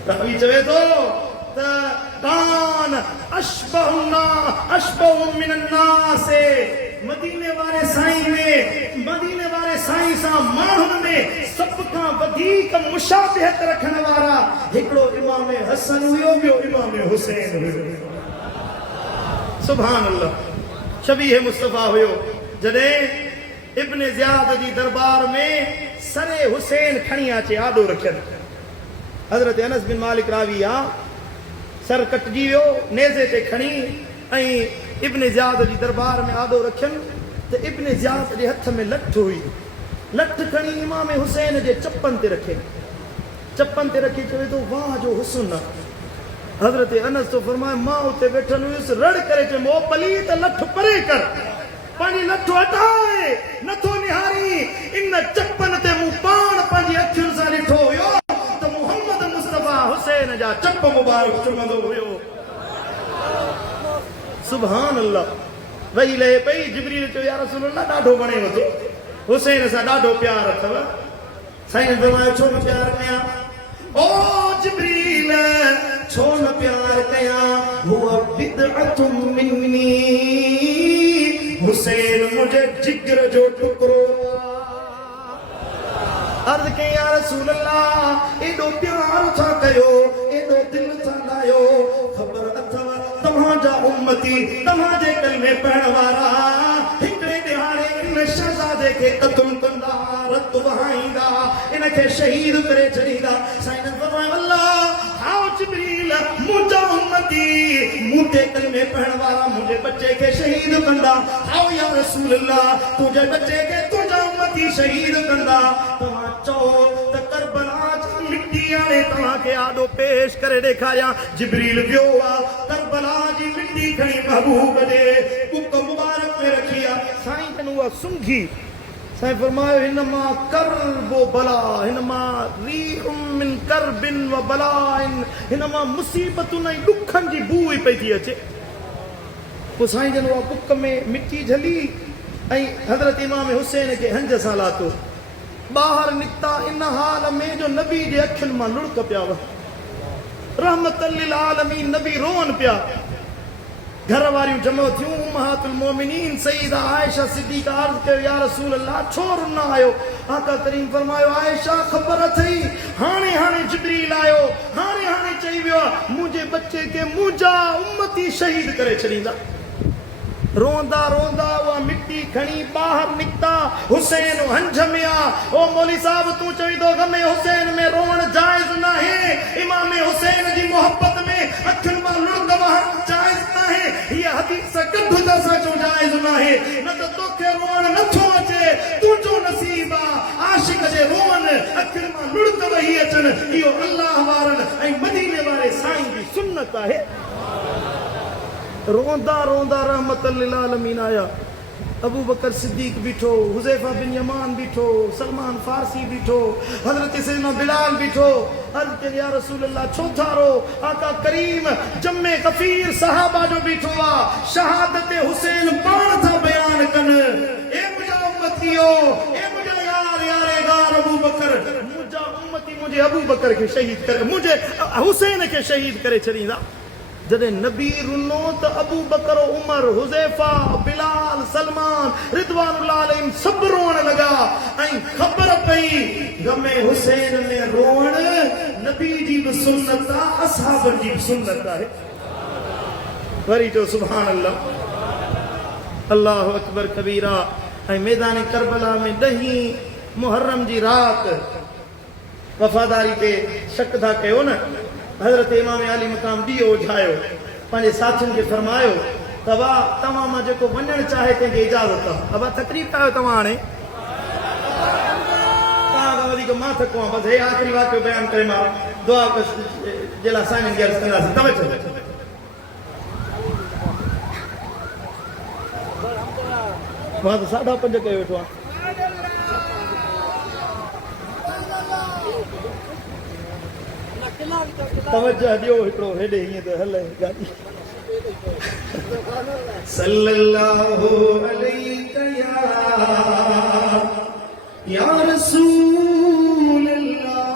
रवी चवे थो त कान अशबहु मिनन नास मदीने वारे साईं सां माण्हुनि में सभ खां वधीक मुशाबिहत रखण वारा हिकिड़ो इमाम हसन हुयो ॿियो इमाम हुसैन हुयो सुभान अल्लाह शबीह मुस्तफा हुयो जॾहिं इब्न ज़ियाद जी दरबार में सरे हुसैन खणी अचे आॾो रखियनि हज़रत अनस बिन मालिक रावी आहे सर कटजी वियो नेज़े ते खणी ऐं इब्न ज़ियाद जी दरबार में आॾो रखियनि त इब्न ज़ियाद जे हथ में लठ हुई लठ खणी इमाम हुसैन जे चपन ते रखे चवे थो वाह जो हुस्न हज़रत अनस तो फरमाए मां उते वेठल हुयुसि रड़ करे चयो मो पली त लठ परे कर पंहिंजी लठ हटाए नथो निहारी इन चपन ते मूं पाण पंहिंजी अखियुनि सां ॾिठो हुयो त मुहम्मद मुस्तफा हुसैन जा चप मुबारक चुमंदो हुयो सुभान अल्लाह वही लहे पई जिब्रील चयो या रसूल अल्लाह ॾाढो वणे थो हुसैन सां ॾाढो प्यार अथव साईं फरमायो छो न प्यार कयां ओ जिब्रील छो न प्यार कयां हुआ बिदअतुम मिन्नी हुसैन मुझे जिगर जो टुकड़ो अर्ज़ कई या रसूल अल्लाह एॾो प्यार था कयो एॾो दिल था लायो ख़बर अथव तव्हांजा उम्मती तव्हांजे कलमे पढ़ण वारा हिकिड़े ॾिहाड़े इन शहज़ादे खे क़त्ल कंदा रत वहाईंदा इनखे शहीद करे छॾींदा साईं फरमायो अल्लाह हाओ जिब्रील मुंहिंजा उम्मती मुते कलमे पढ़ण वाला मुझे बच्चे के शहीद कंदा आओ या रसूल अल्लाह तुझे बच्चे के तुझा उम्मती शहीद कंदा तव्हां चओ त करबला जी मिट्टी आणे तव्हां के आडो पेश करे ॾेखारियां जिब्रील वियो आहे करबला जी मिट्टी खणी महबूब जे बुक मुबारक में रखी आहे साईं जन उहा सुंघी साईं फरमायो हिनमा करबो बला हिनमा रीहुम मिन करबिन व बलाइन हिनमा मुसीबतुन ऐं ॾुखनि जी बू ई पई थी अचे पोइ साईं जन उहा बुक में मिट्टी झली ऐं हज़रत इमाम हुसैन खे हंज सां लाथो ॿाहिरि निकिता इन हाल में जो नबी जे अखियुनि मां लुड़क पिया रहमतल लिल आलमीन नबी रोअन पिया घर वारियूं जमो थियूं उम्महातुल मोमिनीन सईदा आयशा सिद्दीक़ा अर्ज़ कयो या रसूल अल्लाह छो रुना आयो आका करीम फरमायो आयशा ख़बर अथई हाणे हाणे जिब्रील आयो हाणे हाणे चई वियो मुंहिंजे बच्चे खे मुंहिंजा उम्मती शहीद करे छॾींदा रोंदा रोंदा उहा मिट्टी खणी ॿाहिरि निकिता हुसैन हंज में आ ओ मौली साहब तूं चई थो गमे हुसैन में रोअण जाइज़ नाहे इमाम हुसैन जी मोहब्बत में अखियुनि मां लुड़क वहण जाइज़ नाहे हीअ हदीस कढ त सचो जाइज़ नाहे न त तोखे रोअण नथो अचे तुंहिंजो नसीब आ आशिक जे रोअण अखियुनि मां लुड़क वही अचनि इहो अल्लाह वारनि ऐं मदीने वारे साईं जी सुन्नत आहे रोंदा रोंदा रहमतल लिल आलमीन आया अबू बकर सिद्दीक बीठो हुज़ैफा बिन यमान बीठो सलमान फारसी बीठो हजरत सैयदना बिलाल बीठो अर्ज़ कई या रसूल अल्लाह छो था रो आका करीम जम्मे कफीर सहाबा जो बीठो आ शहादत हुसैन पाण था बयान कन ए मुंहिंजा उम्मतियो ए मुंहिंजा यार यारे गार अबू बकर मुंहिंजा उम्मती मुंहिंजे अबू बकर खे शहीद करे मुंहिंजे हुसैन खे शहीद करे छॾींदा जॾहिं नबी रुनो त अबू बकर उमर हुज़ैफा बिलाल सलमान रिदवानुल्लाह अलैहिम सभु रोअण लॻा ऐं ख़बर पई गमे हुसैन में रोअण नबी जी बि सुन्नत आहे असहाबनि जी बि सुन्नत आहे वरी चओ सुभान अल्लाह अल्लाहु अकबर कबीरा ऐं मैदान करबला में 10 मुहर्रम जी राति वफ़ादारी ते शक था कयो न हज़रत इमाम अली मक़ाम ॾीओ उझायो पंहिंजे साथियुनि खे फरमायो तवा तव्हां मां जेको वञणु चाहे कंहिंखे इजाज़त आहे अबा तकलीफ़ आहियो तव्हां हाणे तव्हां खां वधीक मां थको आहियां बसि हे आख़िरी वाक़ियो बयानु करे मां दुआ जे लाइ साईं खे अर्ज़ु कंदासीं तवजो मां त 5:30 कयो वेठो आहियां तवज्जो ॾियो हिकिड़ो हेॾे हीअं त हले गाॾी सल्लल्लाहु अलैहि या रसूल अल्लाह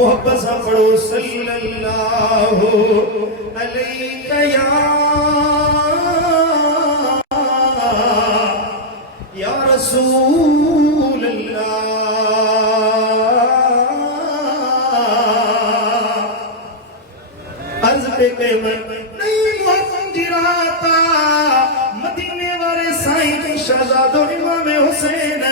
मोहब्बत सां पढ़ो सल्लल्लाहु अलैहि या रसूल अल्लाह मदीने वाले साईं जी शहजादो इमाम हुसैन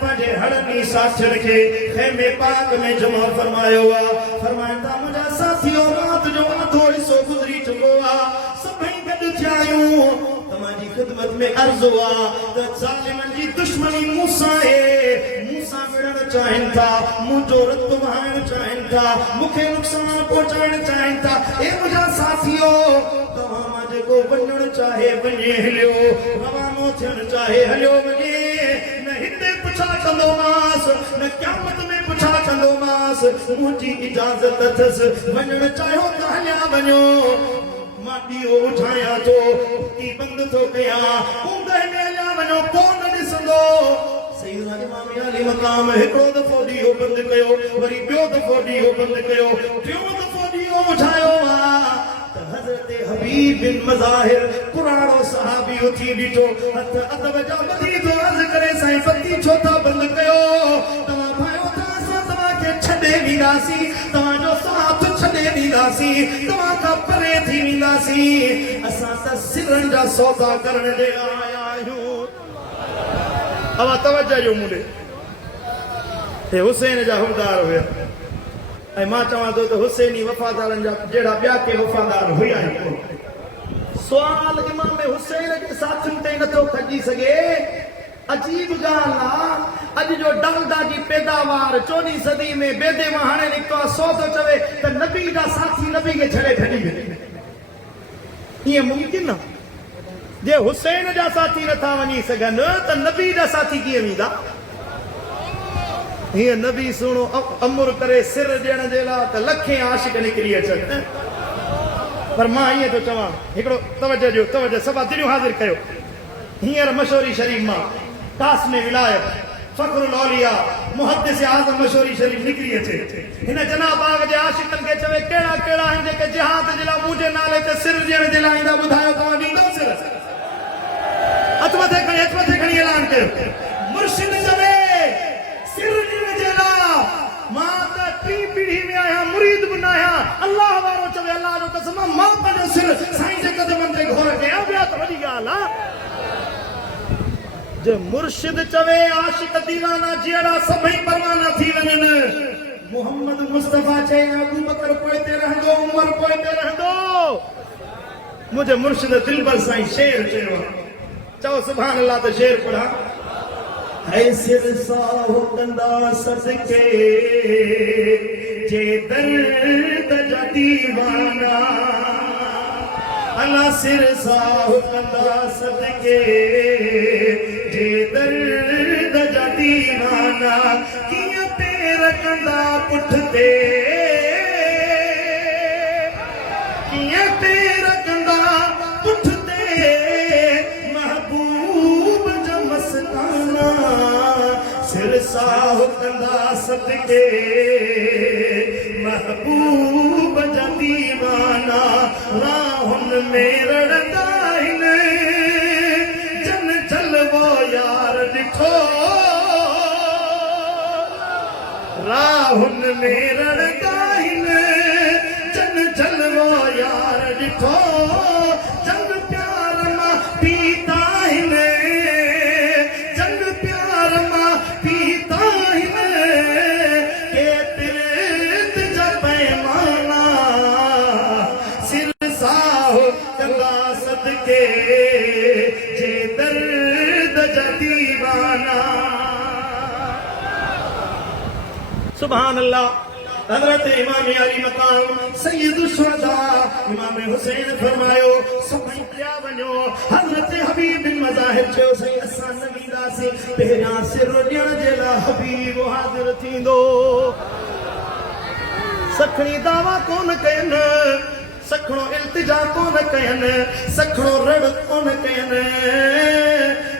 पंहिंजे हड़नी साथियुनि खे ख़ैमे पाक में जमा फरमायो आहे फरमाईंदा मुंहिंजा साथियो राति जो आधो हिसो गुज़री चुको आहे सभई गॾु थिया आहियूं तव्हांजी ख़िदमत में अर्ज़ु आहे त ज़ालिमनि जी दुश्मनी मूंसां आहे मूंसां विढ़णु चाहिनि था मुंहिंजो रतु वहाइणु चाहिनि था मूंखे नुक़सानु पहुचाइणु चाहिनि था ए मुंहिंजा साथियो तव्हां मां जेको वञणु चाहे वञे हलियो रवानो थियणु चाहे हलियो वञे न हिते पुछा कंदोमांसि न क़यामत में पुछा कंदोमांसि मुंहिंजी इजाज़त अथसि वञणु चाहियो त हलिया वञो मां ॾीओ उठायां थो की बंदि थो कयां ऊंदहि में हलिया वञो कोन ॾिसंदो सैयदना इमाम अली मक़ाम हिकिड़ो दफ़ो ॾीओ बंदि कयो वरी ॿियो दफ़ो ॾीओ बंदि कयो टियों दफ़ो ॾीओ उठायो आहे हज़रत हबीब बिन मज़ाहिर पुराणो सहाबी उथी बीठो हथ अदब जा ॿधी थो अर्ज़ करे साईं बत्ती छो था बंदि कयो तव्हां भाइयो त असां तव्हांखे छॾे ॾींदासीं तव्हांजो साथ छॾे ॾींदासीं तव्हां खां परे थी वेंदासीं असां त सिरनि जा सौदा करण जे लाइ आया आहियूं अवा तवज्जो ॾियो मूंॾे हे हुसैन जा हुमदार हुया ऐं मां चवां थो त हुसैनी वफ़ादारनि जा जहिड़ा ॿिया के वफ़ादार हुया आहिनि। सुवाल इमाम हुसैन जे साथियुनि ते नथो खजी सघे। अजीब ॻाल्हि आहे, अॼु जो डालडा जी पैदावार 14वीं सदी में बेदे मां हाणे निकितो आहे। सो थो चवे त नबी जा साथी नबी खे छॾे भॼी वेंदा। ईअं मुमकिन आहे? जे हुसैन जा साथी नथा वञी सघनि त नबी जा साथी कीअं वेंदा? हीअं नबी सुहिणो अमुर करे सिर ॾियण जे लाइ त लखे आशिक निकिरी अचनि। पर मां ईअं थो चवां, हिकिड़ो तवजो ॾियो, तवजो सभा दिलियूं हाज़िर कयो। हींअर मशहूरी शरीफ़ मां कास्म विलायत फ़ख्रुल औलिया मुहद्दिस आज़म मशहूरी शरीफ़ निकिरी अचे। हिन जनाब बाग जे आशिकनि खे चवे कहिड़ा कहिड़ा आहिनि जेके जिहाद जे लाइ मुंहिंजे नाले ते सिर ॾियण जे लाइ ईंदा? ॿुधायो तव्हां ॾींदव सिर? हथ मथे खणी ऐलान कयो। मुर्शिद चवे सिर ॾियण जे लाइ मां त 3 पीढ़ी में आहियां, मुरीद बि न आहियां। अल्लाह वारो चवे अल्लाह जो कसम मां पंहिंजो सिर साईं जे कदमनि ते घोर कयां। ॿिया त वॾी ॻाल्हि आहे। जो मुर्शिद चवे आशिक दीवाना जहिड़ा सभई परवाना थी वञनि। मोहम्मद मुस्तफा चए अबू बकर पोइते रहंदो, उमर पोइते रहंदो। मुंहिंजे मुर्शिद दिलबर साईं शेर चयो। चओ सुभान अल्लाह त शेर पढ़ा। है सिर साहु कंदा सदके जे दर्द जा दीवाना। अल्लाह सिर साहु कंदा सदके जे दर्द जा दीवाना। कीअं पैर कंदा पुठिते, कीअं पैर कंदा पुठिते महबूब जा मस्ताना। सिर साहु कंदा सदके महबूब जा दीवाना। राहुनि में रड़ंदा आहिनि जन जलवो यार ॾिठो। राहुनि में रड़ंदा आहिनि जन जलवो यार ॾिठो। जन प्यार मां पीता आहिनि, जन प्यार मां पीता आहिनि। के प्रीत जा पैमाना सिर साहु कंदा सदके जे दर्द जा दीवाना। सुभान अल्लाह। हज़रत इमाम अली मकाम सैयद शुहदा इमाम हुसैन फरमायो सभई पिया वञो। हज़रत हबीब बिन मज़ाहिब चयो सही असां न वेंदासीं, पहिरियां सिर ॾियण जे लाइ हबीब हाज़िर थींदो। सखणी दावा कोन कयनि, सखणो इल्तिजा कोन कयनि, सखणो रड़ कोन कयनि।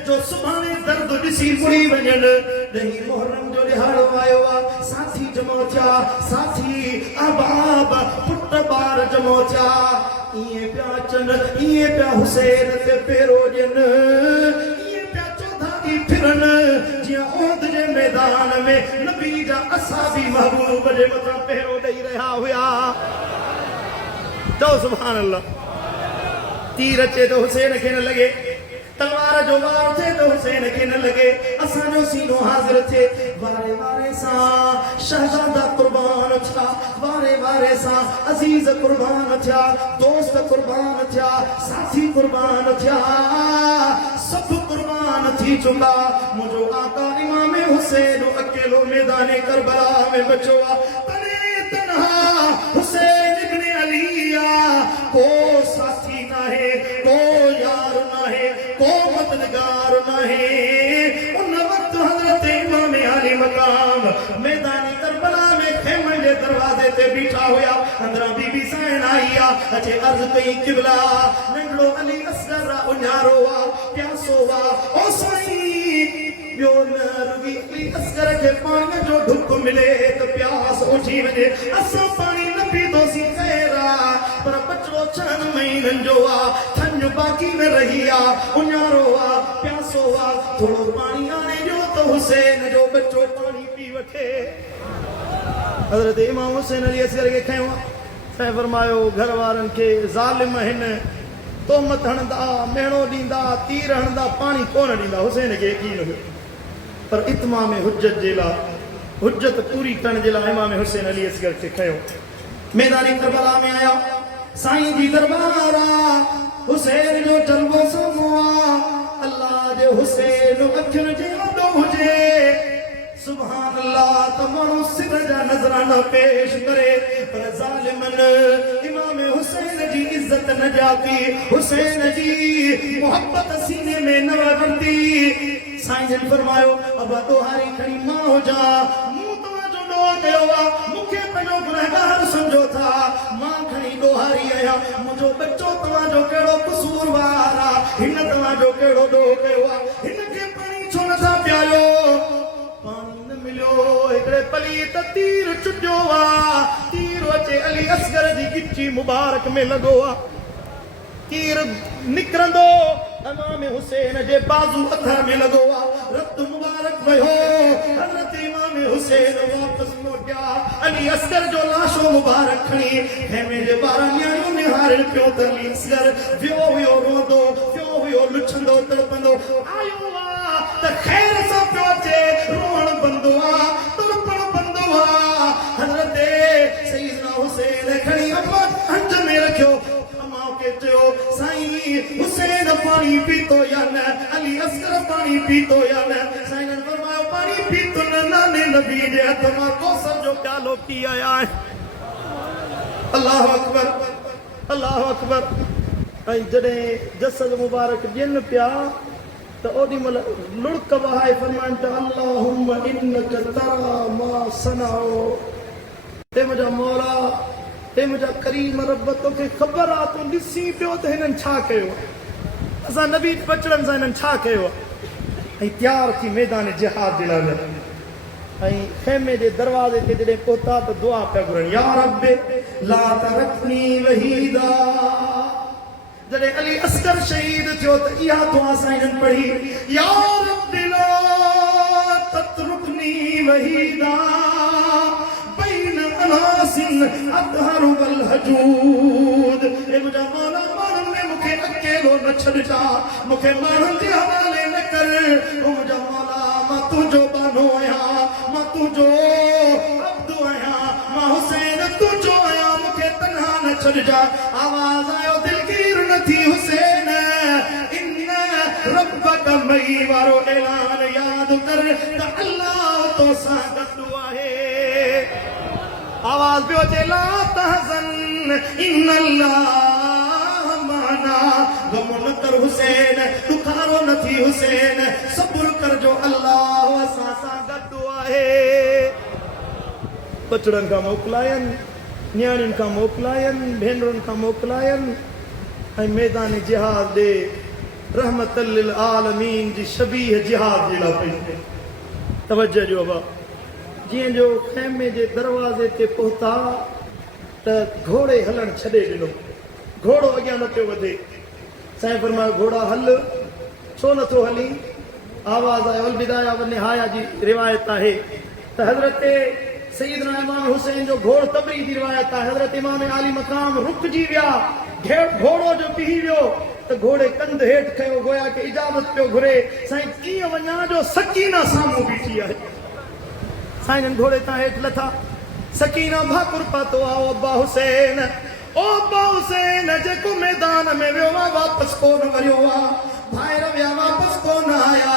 जो सुभाणे दर्द ॾिसी मुड़ी वञनि। ॾही मुहर्रम जो ॾिहाड़ो आयो आहे। साथी जमो थिया, साथी अहबाब पुट ॿार जमो थिया। ईअं पिया अचनि, ईअं पिया हुसैन ते पेरो ॾियनि, ईअं पिया चौधारी फिरनि जीअं ओद जे मैदान में नबी जा असाबी महबूब जे मथां पेरो ॾेई रहिया हुया। चओ सुभान अल्लाह। तीर अचे तो हुसैन खे न लॻे, तलवार जो वार थे तो हुसैन खे न लॻे। असांजो सीनो हाज़िर थे। वारे वारे सां शहजादा कुर्बान थिया, वारे वारे सां अज़ीज़ कुर्बान थिया, दोस्त कुर्बान थिया, साथी कुर्बान थिया, सभु कुर्बान थी चुका। मुंहिंजो आका इमाम हुसैन अकेलो मैदान करबला में बचो आहे। तने तन्हा हुसैन इब्न अली आ। को साथी नाहे, को यार नाहे, को मददगार नाहे। उन वक्त हज़रत इमाम अली मकाम मैदान करबला में खेमे जे दरवाजे ते बीठा हुया। अंदरां बीबी साइन आई आ। अचे अर्ज़ कई क़िबला नंढड़ो अली असगर उन्यारो आ, प्यासो आ। ओ साईं ॿियो न रुगी अली असगर खे पाणी जो ढुक मिले त प्यास उठी वञे। असां पाणी न पीतोसीं ख़ैर आ, पर बचड़ो 6 महीननि जो आ, थञ बाक़ी न रही आ, उन्यारो आ, प्यासो आ। थोड़ो पाणी आणे ॾियो त हुसैन जो बचो पाणी पी वठे। हज़रत इमाम हुसैन अली असगर खे खयो। साईं फरमायो घर वारनि खे ज़ालिम आहिनि, तोहमत हणंदा, मेणो ॾींदा, तीर हणंदा, पाणी कोन ॾींदा। हुसैन खे यकीन हुयो, पर इत्माम हुज्जत जे लाइ हुज्जत पूरी करण जे लाइ इमाम हुसैन अली असगर खे खयो मैदानी करबला में आया साईं जी दरबार हुसैन जो जलवो साम्हूं अल्लाह जे हुसैन अखियुनि जे वॾो हुजे सुभान अल्लाह त माण्हू सिर जा नज़राना पेश करे पर ज़ालिमन इमाम हुसैन जी इज्जत न जाती हुसैन जी मोहब्बत सीने में न वरती साईं जन फरमायो अब तोहारी खणी मां हुजा मूं तव्हांजो ॾोह कयो आहे मूंखे पंहिंजो गुनहगार सम्झो था मां खणी ॾोहारी आहियां मुंहिंजो बच्चो तव्हांजो कहिड़ो कसूरवार आहे हिन तव्हांजो कहिड़ो ॾोह कयो आहे हिनखे पाणी छो नथा पियारियो हिकिड़े पलीत तीर चुटियो आहे तीर अचे अली असगर जी गिची मुबारक में लॻो आहे तीर निकिरंदो इमाम हुसैन जे बाज़ू अथर में लॻो आहे रत मुबारक वियो हज़रत इमाम हुसैन वापसि मोटिया अली असगर जो लाशो मुबारक खणी खेमे जे ॿारनि न्याणियूं निहारनि पियो त अली असगर वियो हुयो रोंदो वियो हुयो लुछंदो तड़पंदो आयो त ख़ैर सां पियो अचे रोअण बंदो आहे तड़पण बंदो आहे हज़रत सईदना हुसैन खणी अम्मा हंज में रखियो अम्मा खे चयो साईं हुसैन पाणी पीतो या न अली असगर पाणी पीतो या न साईं ने फरमायो पाणी पीतो न नाने नबी जे हथ मां कौसर जो प्यालो पी आया आहे अल्लाह अकबर अल्लाह अकबर ऐं जॾहिं जसद मुबारक ॾियनि पिया तो ओडी मल लुड़क वहाए फरमान त अल्लाहुम्मा इन्नका तरा मा सनाओ ते मुंहिंजा मौला ते मुंहिंजा करीम रब तोखे ख़बर आहे तूं ॾिसी पियो त हिननि छा कयो असां नबी बचड़नि सां हिननि छा कयो ऐं तयारु थी मैदान जिहाद जे लाइ ऐं खेमे जे दरवाज़े ते जॾहिं पहुता त दुआ पिया घुरनि या रब ला तरकनी वहीदा जॾहिं अली असगर शहीद थियो त इहा दुआ साईं पढ़ी या रब ला ततरुकनी वहीदा बैन अनासिन अदहर वल हजूद ए मुंहिंजा मौला माण्हुनि में मूंखे अकेलो न छॾिजा मूंखे माण्हुनि जे हवाले न कर ओ मुंहिंजा मौला मां तुंहिंजो बानो आहियां मां तुंहिंजो अब्दु आहियां मां हुसैन तुंहिंजो आहियां मूंखे तन्हा न छॾिजा आवाज़ आयो दिलगीर न थी हुसैन इन रब्बक मई वारो ऐलान यादि कर त अल्लाह तो सां गॾु आहे आवाज़ पियो अचे ला तहज़न इन अल्लाह माना गम न कर हुसैन दुखारो न थी हुसैन सब्र कर जो अल्लाह असां सां गॾु आहे बचड़नि खां मोकिलायनि न्याणियुनि खां मोकिलायनि भेनरुनि खां मोकिलायनि ऐं मैदान जिहाद ॾे रहमत लिल आलमीन जी शबीह जिहाद जे लाइ पई तवजो ॾियो बाबा जीअं जो खेमे जे दरवाज़े ते पहुता त घोड़े हलणु छॾे ॾिनो घोड़ो अॻियां न पियो वधे साईं फरमायो घोड़ा हल छो नथो हली आवाज़ आयो अलविदाया व निहाया जी रिवायत आहे त हज़रत सईदना इमाम हुसैन जो घोड़ तबरी जी रिवायत आहे हज़रत इमाम आली मकाम रुकजी विया घोड़ो जो बीही वियो त घोड़े कंध हेठि खयो गोया के इजाज़त पियो घुरे साईं कीअं वञा जो सकीना साम्हूं बीठी आहे साईं घोड़े तां हेठि लथा सकीना भाकुर पातो आहे अब्बा हुसैन ओ अब्बा हुसैन जेको मैदान में वियो आहे वापसि कोन वरियो आहे भाइर विया वापसि कोन आया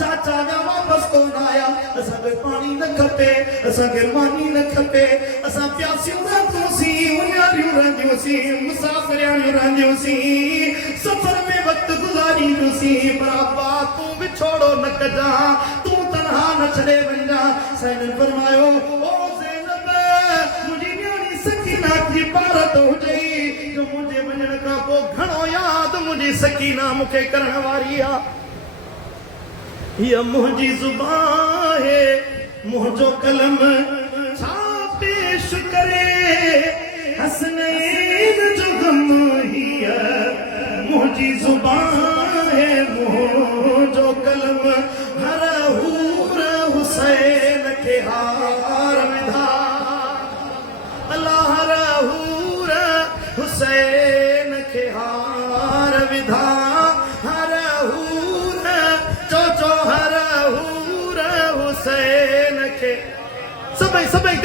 चाचा विया वापसि कोन आया असांखे पाणी न खपे असांखे मानी न खपे असां प्यासियूं रहंदियूंसीं उन्हारियूं रहंदियूंसीं मुसाफ़िरियाणियूं रहंदियूंसीं सफ़र में वक़्तु गुज़ारींदियूंसीं पर अब्बा तूं विछोड़ो न कजां तूं तनहा न छॾे वञा साईं फरमायो ओ ज़ैनब मुंहिंजी न्याणी सकीना जी भारत हुजई जो मुंहिंजे वञण खां पोइ घणो यादि मुंहिंजी सकीना मूंखे करण वारी आहे हीअ मुंहिंजी ज़ुबान है मुंहिंजो कलम छा पेश करे हसनैन जो गम हीअ मुंहिंजी ज़ुबान है मुंहिंजो कलम हर हूर हुसैन खे हार विधा अल्लाह हर हूर हुसैन खे हार विधा हर हूर चो हर हूर हुसैन खे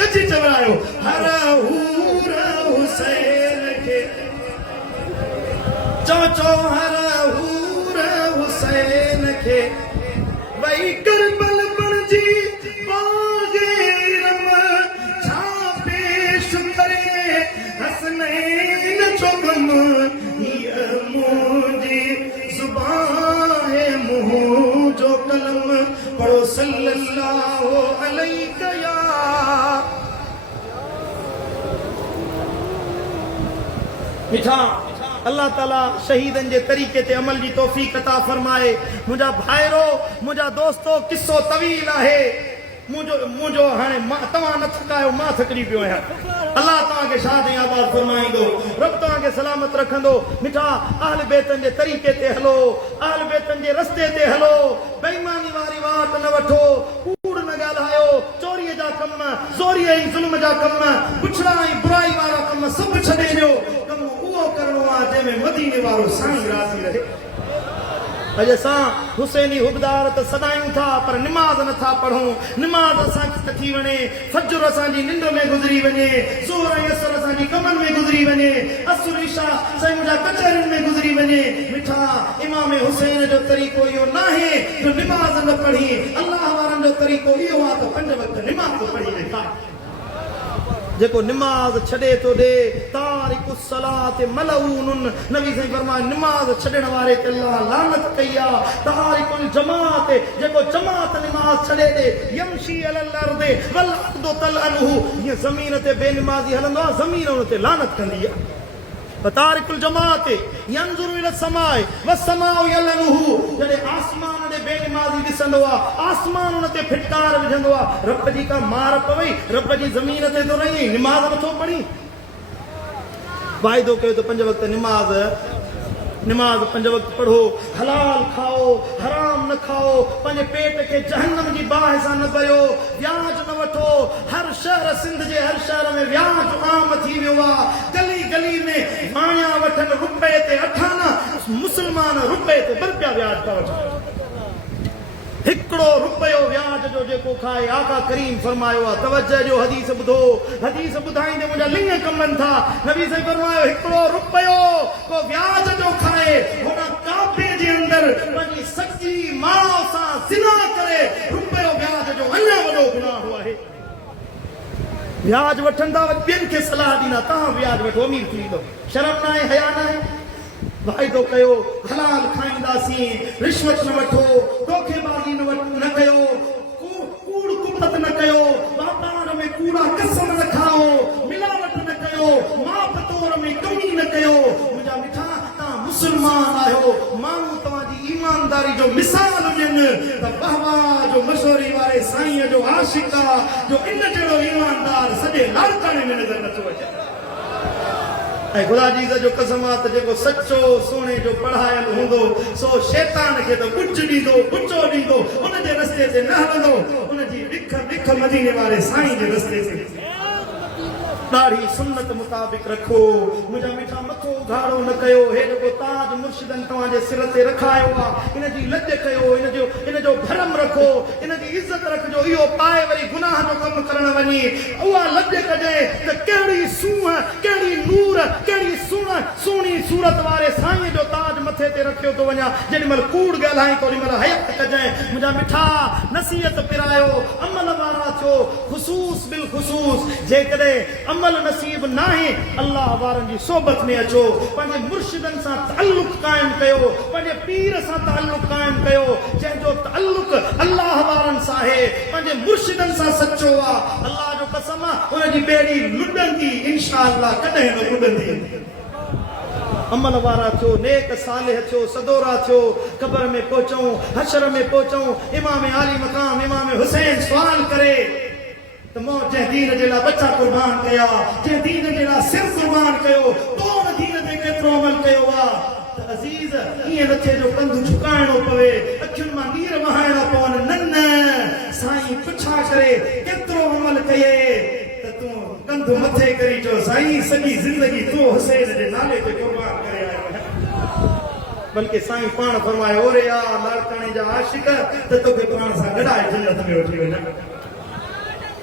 गॾिजी चवरायो हर हूर हुसैन खे चो हर हूर हुसैन खे वही करबल बणजी बाग़ेरम छा पेश करे हसनैन जो गम हीअ मुंहिंजी ज़ुबान है मुंह जो कलम पढ़ो सल्लल्लाहु अलैहि या मिठा अल्लाह ताला शहीदन जे तरीक़े ते अमल जी तौफ़ीक़ अता फरमाए। मुंहिंजा भाइरो मुंहिंजा दोस्तो किस्सो तवील आहे मुंहिंजो हाणे तव्हां न थकायो मां थकजी पियो आहियां। अल्लाह तव्हांखे शाद ऐं आबाद फरमाईंदो रब तव्हांखे सलामत रखंदो। मिठा अहल बैतन जे तरीक़े ते हलो अहल बैतन जे रस्ते ते हलो बेईमानी वारी वाट न वठो कूड़ न ॻाल्हायो चोरीअ जा कम ज़ोरीअ ऐं ज़ुल्म जा कम पुछड़ा ऐं बुराई वारा कम सभु छॾे ॾियो कम उहो करणो आहे जंहिंमें मदीने वारो साईं राज़ी रहे। अॼु असां हुसैनी हुबदार त सदायूं था पर निमाज़ नथा पढ़ूं निमाज़ असांखे नथी वणे फजर असांजी निंड में गुज़री वञे ज़ोर ऐं असर असांजी कमनि में गुज़री वञे असुर इशा साईं मुंहिंजा कचहरियुनि में गुज़री वञे। मिठा इमाम हुसैन जो तरीक़ो इहो न आहे जो निमाज़ न पढ़ी अल्लाह वारनि जो तरीक़ो इहो आहे त 5 वक़्त निमाज़ पढ़ी ॾेखा जेको निमाज़ छॾे थो ॾे तारिकु सलात मलऊनुन नबी साईं फरमाए निमाज़ छॾण वारे ते अल्लाह लानत कई आहे। तारिकुल जमात जेको जमात निमाज़ छॾे ॾे यमशी अलल अर्दि वल अर्दु तलअनहु हीअं ज़मीन ते बेनिमाज़ी हलंदो आहे ज़मीन हुन ते लानत कंदी आहे। तारिकुल जमात यंजुरु इला समाए वसमाउ यलनुहु जॾहिं आसमान ॾे बेनिमाज़ी ॾिसंदो आहे आसमान हुन ते फिटकार विझंदो आहे रब जी का मार पवई रब जी ज़मीन ते थो रही निमाज़ नथो पढ़ी वाइदो कयो त 5 वक़्त निमाज़ 5 वक़्त पढ़ो हलाल खाओ हराम न खाओ पंहिंजे पेट खे जहन्नम जी बाहि सां न भरियो व्याज न वठो हर शहर सिंध जे हर शहर में व्याज आम थी वियो आहे गली गली में वाणिया वठनि रुपए ते अठाना मुस्लमान रुपए ते बरपिया व्याज था वठनि हिकिड़ो रुपयो व्याज जो जेको खाए आका करीम फरमायो आहे तवज्जो जो हदीस ॿुधो हदीस ॿुधाईंदे मुंहिंजा लिंग कमनि था नबी साईं फरमायो हिकिड़ो रुपयो को व्याज जो खाए हुन कापे जे अंदरि पंहिंजी सची माउ सां ज़िना करे रुपयो व्याज जो अञा वॾो गुनाह आहे। व्याज वठंदा ॿियनि खे सलाह ॾींदा तव्हां व्याज वठो अमीर थी वेंदो शर्म न आहे हया न आहे वाइदो कयो हलाल खाईंदासीं रिश्वत न वठो धोखेबाज़ी न कयो कूड़ कुपत न कयो वापार में कूड़ा कसम न खाओ मिलावट न कयो माप तोर में कमी न कयो। मुंहिंजा मिठा तव्हां मुस्लमान आहियो माण्हू तव्हांजी ईमानदारी जो मिसाल हुजनि त वाह जो मशहूरी वारे साईं जो आशिक़ आहे जो इन जहिड़ो ईमानदार सॼे लाड़काणे में नज़र नथो अचे। ऐं ख़ुदा जी इज़त जो कसम आहे त जेको सचो सोने जो पढ़ायल हूंदो सो शैतान खे त कुझु ॾींदो कुझो ॾींदो उनजे रस्ते ते न हलंदो उनजी विख मदीने वारे साईं जे रस्ते ते ॾाढी सुन्नत मुताबिक़ रखो। मुंहिंजा मिठा मथो उघाड़ो न कयो हे जेको ताज मुर्शिदनि तव्हांजे सिर ते रखायो आहे इन जी लॼ कयो इन जो भरम रखो इन जी इज़त रखिजो इहो पाए वरी गुनाह जो कमु करणु वञी उहा लॼ कजे त कहिड़ी सूंहं कहिड़ी नूर कहिड़ी सुहिणी सूरत वारे साईं जो ताज मथे ते रखियो थो वञा जेॾी महिल कूड़ ॻाल्हाई त ओॾी महिल हयात कजांइ। मुंहिंजा मिठा नसीहत पिरायो अमल वारा थियो ख़ुसूस बिल ख़ुसूस जेकॾहिं अमल नसीब नाहे अल्लाह वारनि जी सोबत में अचो पंहिंजे मुर्शिदनि सां ताल्लुक़ क़ाइमु कयो पंहिंजे पीर सां ताल्लुक़ क़ाइमु कयो जंहिंजो ताल्लुक़ अल्लाह वारनि सां आहे पंहिंजे मुर्शिदनि सां सचो आहे अल्लाह जो कसम आहे हुनजी ॿेड़ी लुॾंदी इंशाअल्लाह कॾहिं न लुॾंदी। अमल वारा थियो नेक सालिह थियो सदोरा थियो क़ब्र में पहुचऊं हशर में पहुचऊं इमाम आली मक़ाम इमाम हुसैन सवाल करे त मो जंहिं दीन जे लाइ बच्चा कुर्बान कया जंहिं दीन जे लाइ सिर कुर्बान कयो तो दीन ते केतिरो अमल कयो आहे त अज़ीज़ ईअं न थिए जो कंधु झुकाइणो पवे अखियुनि मां नीर वहाइणा पवनि न साईं पुछा करे केतिरो अमल कये त तूं कंधु मथे करी चओ साईं सॼी ज़िंदगी तूं हुसैन जे नाले ते कुर्बान करे आयो आहीं। बल्कि साईं पाण फरमायो ओरे आ लाड़काणे जा आशिक़ त तोखे पाण सां गॾाए जन्नत में वठी वञा।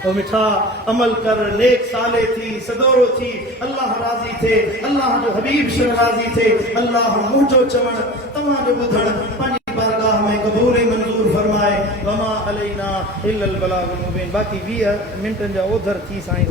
ओ मिठा अमल कर नेक साले थी सदोरो थी अल्लाह राज़ी थे अल्लाह जो हबीब शर राज़ी थे अल्लाह मुझो चवण तमा जो बुधण पंहिंजी बारगाह में कबूल ऐं मंजूर फरमाए वमा अलैना इल्लल बलागुल मुबीन बाक़ी 20 मिंटनि जा ओधर थी साईं